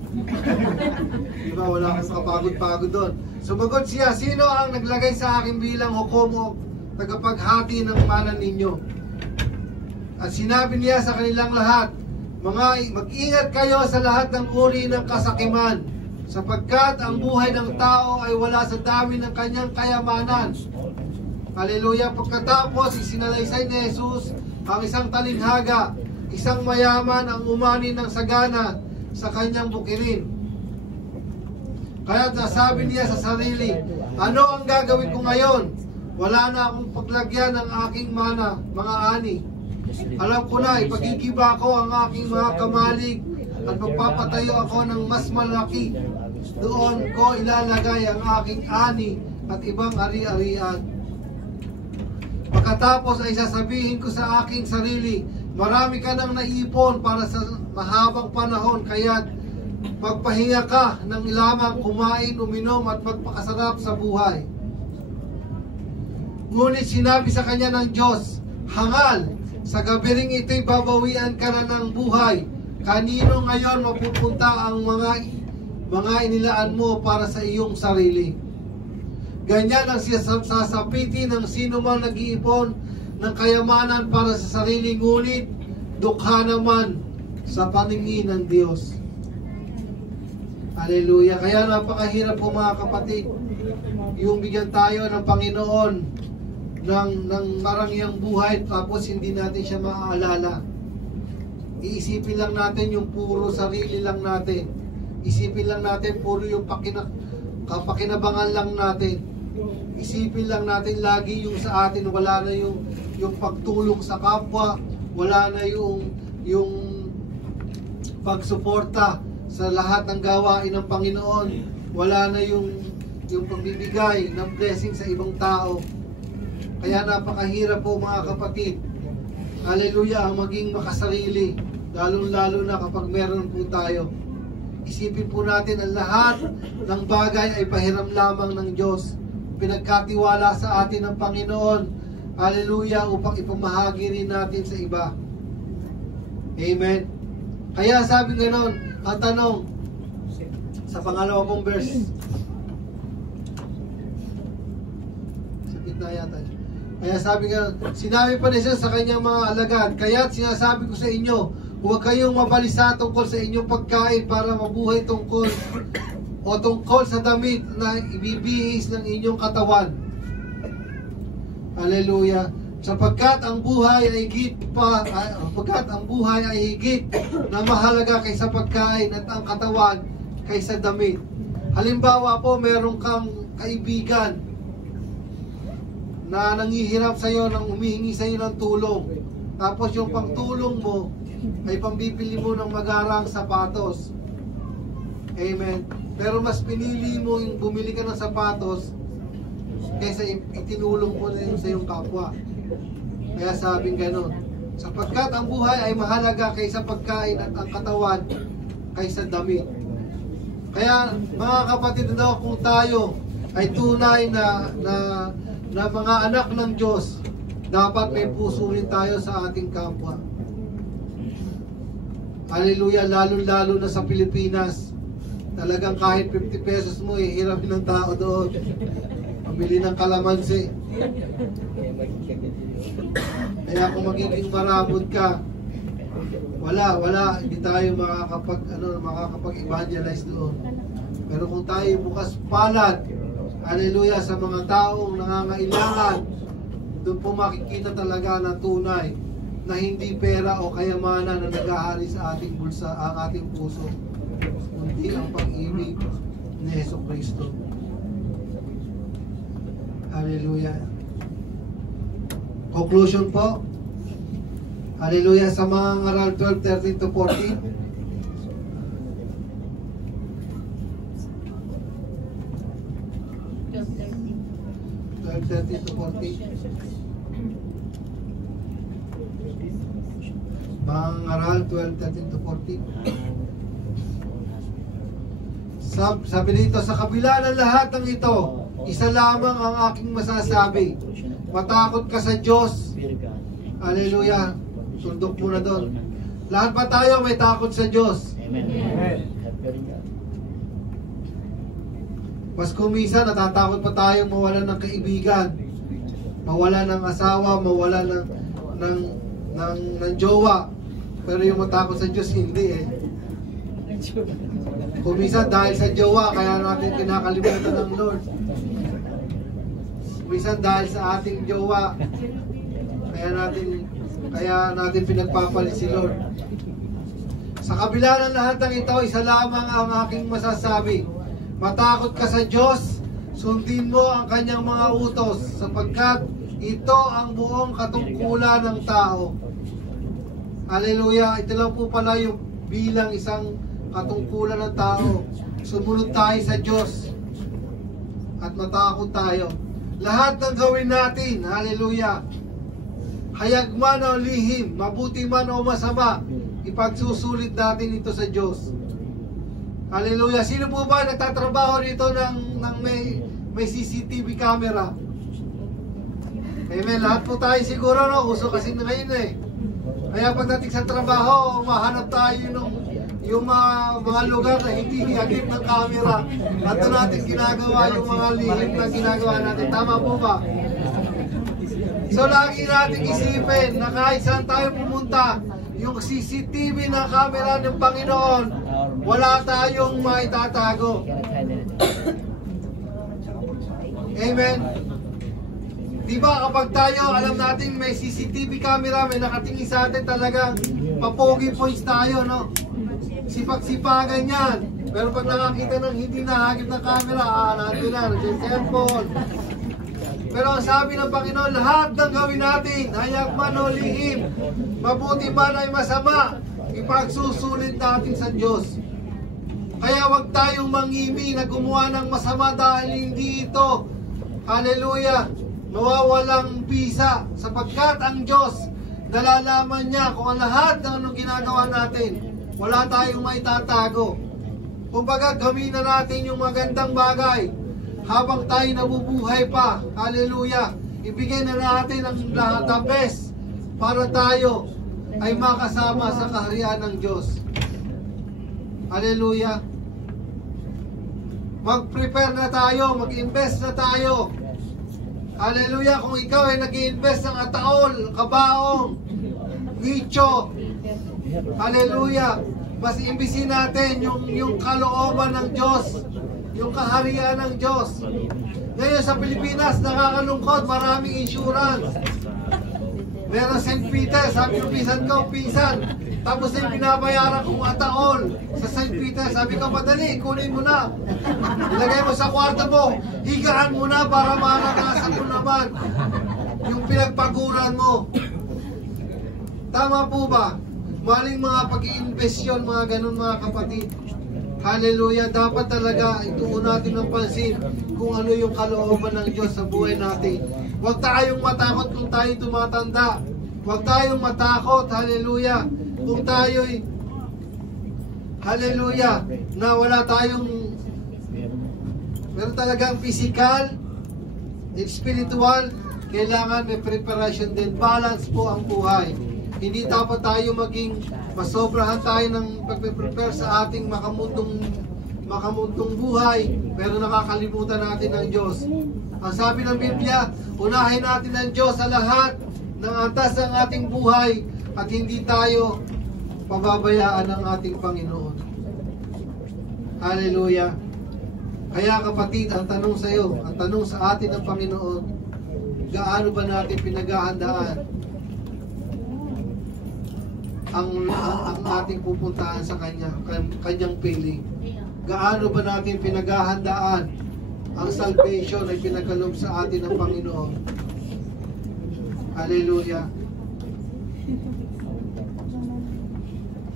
Diba, wala kang kapagod-pagod doon. Sumagot siya, sino ang naglagay sa akin bilang hukom o tagapaghati ng mana ninyo? At sinabi niya sa kanilang lahat, mag-ingat kayo sa lahat ng uri ng kasakiman, sapagkat ang buhay ng tao ay wala sa dami ng kanyang kayamanan. Haleluya. Pagkatapos, isinalaysay ni Jesus ang isang talinhaga, isang mayaman ang umani ng sagana sa kanyang bukirin. Kaya nasabi niya sa sarili, ano ang gagawin ko ngayon? Wala na akong paglagyan ng aking mana, mga ani. Alam ko na, ipagigiba ko ang aking mga kamalig at magpapatayo ako ng mas malaki. Doon ko ilalagay ang aking ani at ibang ari-arian. Pagkatapos ay sasabihin ko sa aking sarili, marami ka nang naipon para sa mahabang panahon, kaya't magpahinga ka ng lamang kumain, uminom at magpakasarap sa buhay. Ngunit sinabi sa kanya ng Diyos, hangal, sa gabi ring ito'y babawian ka na ng buhay. Kanino ngayon mapupunta ang mga inilaan mo para sa iyong sarili? Ganyan ang sasapitin ng sino man nag-iipon ng kayamanan para sa sarili, ngunit dukha naman sa paningin ng Diyos. Hallelujah. Kaya napakahirap po mga kapatid, yung bigyan tayo ng Panginoon ng marangyang buhay tapos hindi natin siya maaalala. Iisipin lang natin yung puro sarili lang natin. Isipin lang natin puro yung kapakinabangan lang natin. Isipin lang natin lagi yung sa atin, wala na yung pagtulong sa kapwa, wala na yung pagsuporta sa lahat ng gawain ng Panginoon, wala na yung pagbibigay ng blessing sa ibang tao. Kaya napakahirap po mga kapatid, hallelujah, ang maging makasarili, lalo-lalo na kapag meron po tayo. Isipin po natin ang lahat ng bagay ay pahiram lamang ng Diyos. Pinagkatiwala sa atin ng Panginoon, hallelujah, upang ipamahagi rin natin sa iba. Amen. Kaya sabi ganon, ang tanong sa pangalawa kong verse, sa gitna yata. Kaya sabi nga, sinabi pa niya sa kanyang mga alagad, kaya't sinasabi ko sa inyo, huwag kayong mabalisa tungkol sa inyong pagkain para mabuhay tungkol sa damit na ibibihis ng inyong katawan. Hallelujah. Sapagkat ang buhay ay higit na mahalaga kaysa pagkain at ang katawan kaysa damit. Halimbawa po, meron kang kaibigan na nanghihirap sa iyo, nang humihingi sa iyo ng tulong. Tapos yung pangtulong mo ay pambibili mo ng magarang sapatos. Amen. Pero mas pinili mo yung bumili ka ng sapatos kaysa itinulong mo na yun sa iyong kapwa. Kaya sabing ganon, sapagkat ang buhay ay mahalaga kaysa pagkain at ang katawan kaysa damit. Kaya mga kapatid na kung tayo ay tunay na mga anak ng Diyos, dapat may puso rin tayo sa ating kapwa. Hallelujah, lalo-lalo na sa Pilipinas. Talagang kahit 50 pesos mo, hiramin ng tao doon. Pamili ng kalamansi. Kaya kung magiging marabot ka, wala, hindi tayo makakapag-evangelize doon. Pero kung tayo bukas palad, hallelujah, sa mga taong nangangailangan, doon po makikita talaga na tunay na hindi pera o kayamanan na nag-ahari sa ating bulsa, ang ating puso, kundi ang pag-ibig ni Jesucristo. Hallelujah. Conclusion po. Hallelujah, sa mga ngaral 12:13 to 14. Mga ngaral 12:13 to 14. Sabi dito, sa kabila ng lahat ng ito, isa lamang ang aking masasabi. Matakot ka sa Diyos. Hallelujah. Tundok muna doon. Lahat ba tayo may takot sa Diyos? Amen. Mas kumisa, natatakot pa tayong mawalan ng kaibigan, mawalan ng asawa, mawalan ng jowa. Pero yung matakot sa Diyos, hindi eh. Kumisa dahil sa jowa, kaya natin kinakalimutan ng Lord. Kumisa dahil sa ating jowa, kaya natin pinagpapalit si Lord. Sa kabila ng lahat ng ito, isa lamang ang aking masasabi. Matakot ka sa Diyos, sundin mo ang kanyang mga utos, sapagkat ito ang buong katungkulan ng tao. Hallelujah! Ito lang po pala yung bilang isang katungkulan ng tao. Sumunod tayo sa Diyos at matakot tayo. Lahat ng gawin natin, hallelujah, hayag man o lihim, mabuti man o masama, ipagsusulit natin ito sa Diyos. Hallelujah. Sino po ba nagtatrabaho dito ng may CCTV camera? Amen. Lahat po tayo siguro, no? Uso kasi na ngayon eh. Kaya pagdating sa trabaho, mahanap tayo yung mga lugar na hindi hihagip ng camera. At doon natin ginagawa yung mga lihim na ginagawa natin. Tama po ba? So lagi natin isipin na kahit saan tayo pumunta, yung CCTV na camera ng Panginoon, wala tayong maitatago. Amen. Diba kapag tayo, alam natin may CCTV camera, may nakatingin sa atin, talagang papogi points tayo, no? Sipag-sipagan yan. Pero pag nakakita ng hindi nahagip ng camera, nandun na, nandiyan cellphone. Pero ang sabi ng Panginoon, lahat ng gawin natin, hayag man o lihim, mabuti man ay masama, ipagsusulit natin sa Diyos. Kaya wag tayong mangimi na gumawa ng masama dahil hindi ito, hallelujah, mawawalang bisa, sapagkat ang Diyos, nalalaman niya kung ang lahat ng anong ginagawa natin, wala tayong maitatago. Kumbaga, gawin na natin yung magandang bagay habang tayo nabubuhay pa. Hallelujah. Ibigay na natin ang lahat, the best, para tayo ay makasama sa kaharian ng Diyos. Hallelujah. Mag-prepare na tayo, mag-invest na tayo. Hallelujah. Kung ikaw ay nag-i-invest ng ataol, kabaong, nicho, hallelujah, mas imbisin natin yung kalooban ng Diyos, yung kaharian ng Diyos. Ngayon sa Pilipinas, nakakalungkot, maraming insurance. Meron St. Peter, sabi ng pinsan ko, tapos yung binabayaran kong ataol sa St. Peter, sabi ko, madali, kunin mo na. Ilagay mo sa kwarto mo, higaan mo na para maranasan mo naman yung pinagpaguran mo. Tama po ba? Maling mga pag-i-invest yun, mga ganun mga kapatid. Hallelujah, dapat talaga ituon natin ng pansin kung ano yung kalooban ng Diyos sa buhay natin. Huwag tayong matakot kung tayo tumatanda. Huwag tayong matakot, hallelujah, kung tayo'y, hallelujah, na wala tayong, meron talagang physical, spiritual, kailangan may preparation din. Balance po ang buhay. Hindi dapat tayo maging masobrahan tayo ng pagpe-prepare sa ating makamundong buhay, pero nakakalimutan natin ang Diyos. Ang sabi ng Biblia, unahin natin ang Diyos sa lahat ng antas ng ating buhay at hindi tayo pababayaan ng ating Panginoon. Hallelujah. Kaya kapatid, ang tanong sa iyo, ang tanong sa atin ng Panginoon, gaano ba natin pinaghahandaan ang ating pupuntahan sa kanyang piling? Gaano ba natin pinaghahandaan ang salvation ay pinagkaloob sa atin ng Panginoon? Hallelujah.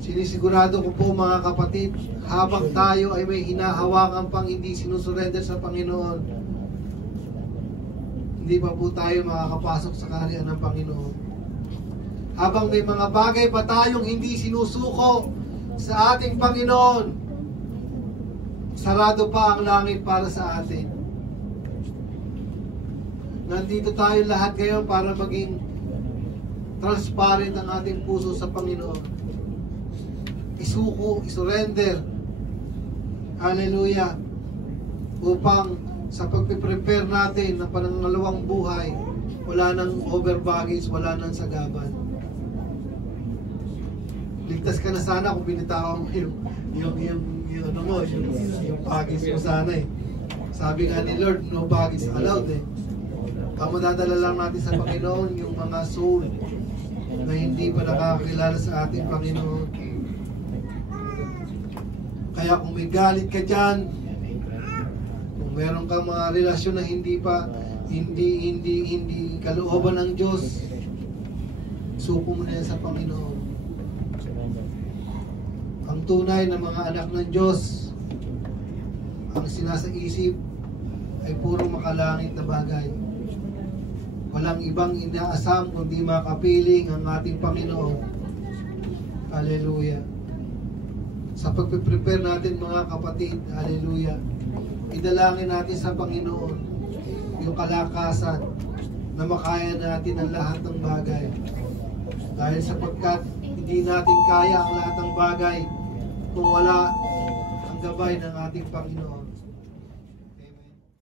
Sinisigurado ko po mga kapatid, habang tayo ay may hinahawakan pang hindi sinusurrender sa Panginoon, hindi pa po tayo makakapasok sa kaharian ng Panginoon. Habang may mga bagay pa tayong hindi sinusuko sa ating Panginoon, sarado pa ang langit para sa atin. Nandito tayo lahat ngayon para maging transparent ang ating puso sa Panginoon. isuko, isurrender. Hallelujah. Upang sa pagpiprepare natin ng panangalawang buhay, wala nang over baggage, wala nang sagaban. Ligtas ka na sana kung binitawan mo yung baggage mo sana eh. Sabi nga ni Lord, no baggage allowed eh. Ang madadala lang natin sa Panginoon yung mga soul na hindi pa nakakakilala sa ating Panginoon. Kaya kung may galit ka dyan, kung meron kang mga relasyon na hindi kalooban ng Diyos, suko mo na yan sa Panginoon. Ang tunay na mga anak ng Diyos, ang sinasaisip ay puro makalangit na bagay. Walang ibang inaasam kundi makapiling ang ating Panginoon. Hallelujah. Sa pagpiprepare natin mga kapatid, hallelujah, idalangin natin sa Panginoon yung kalakasan na makaya natin ang lahat ng bagay. Dahil sapagkat hindi natin kaya ang lahat ng bagay kung wala ang gabay ng ating Panginoon.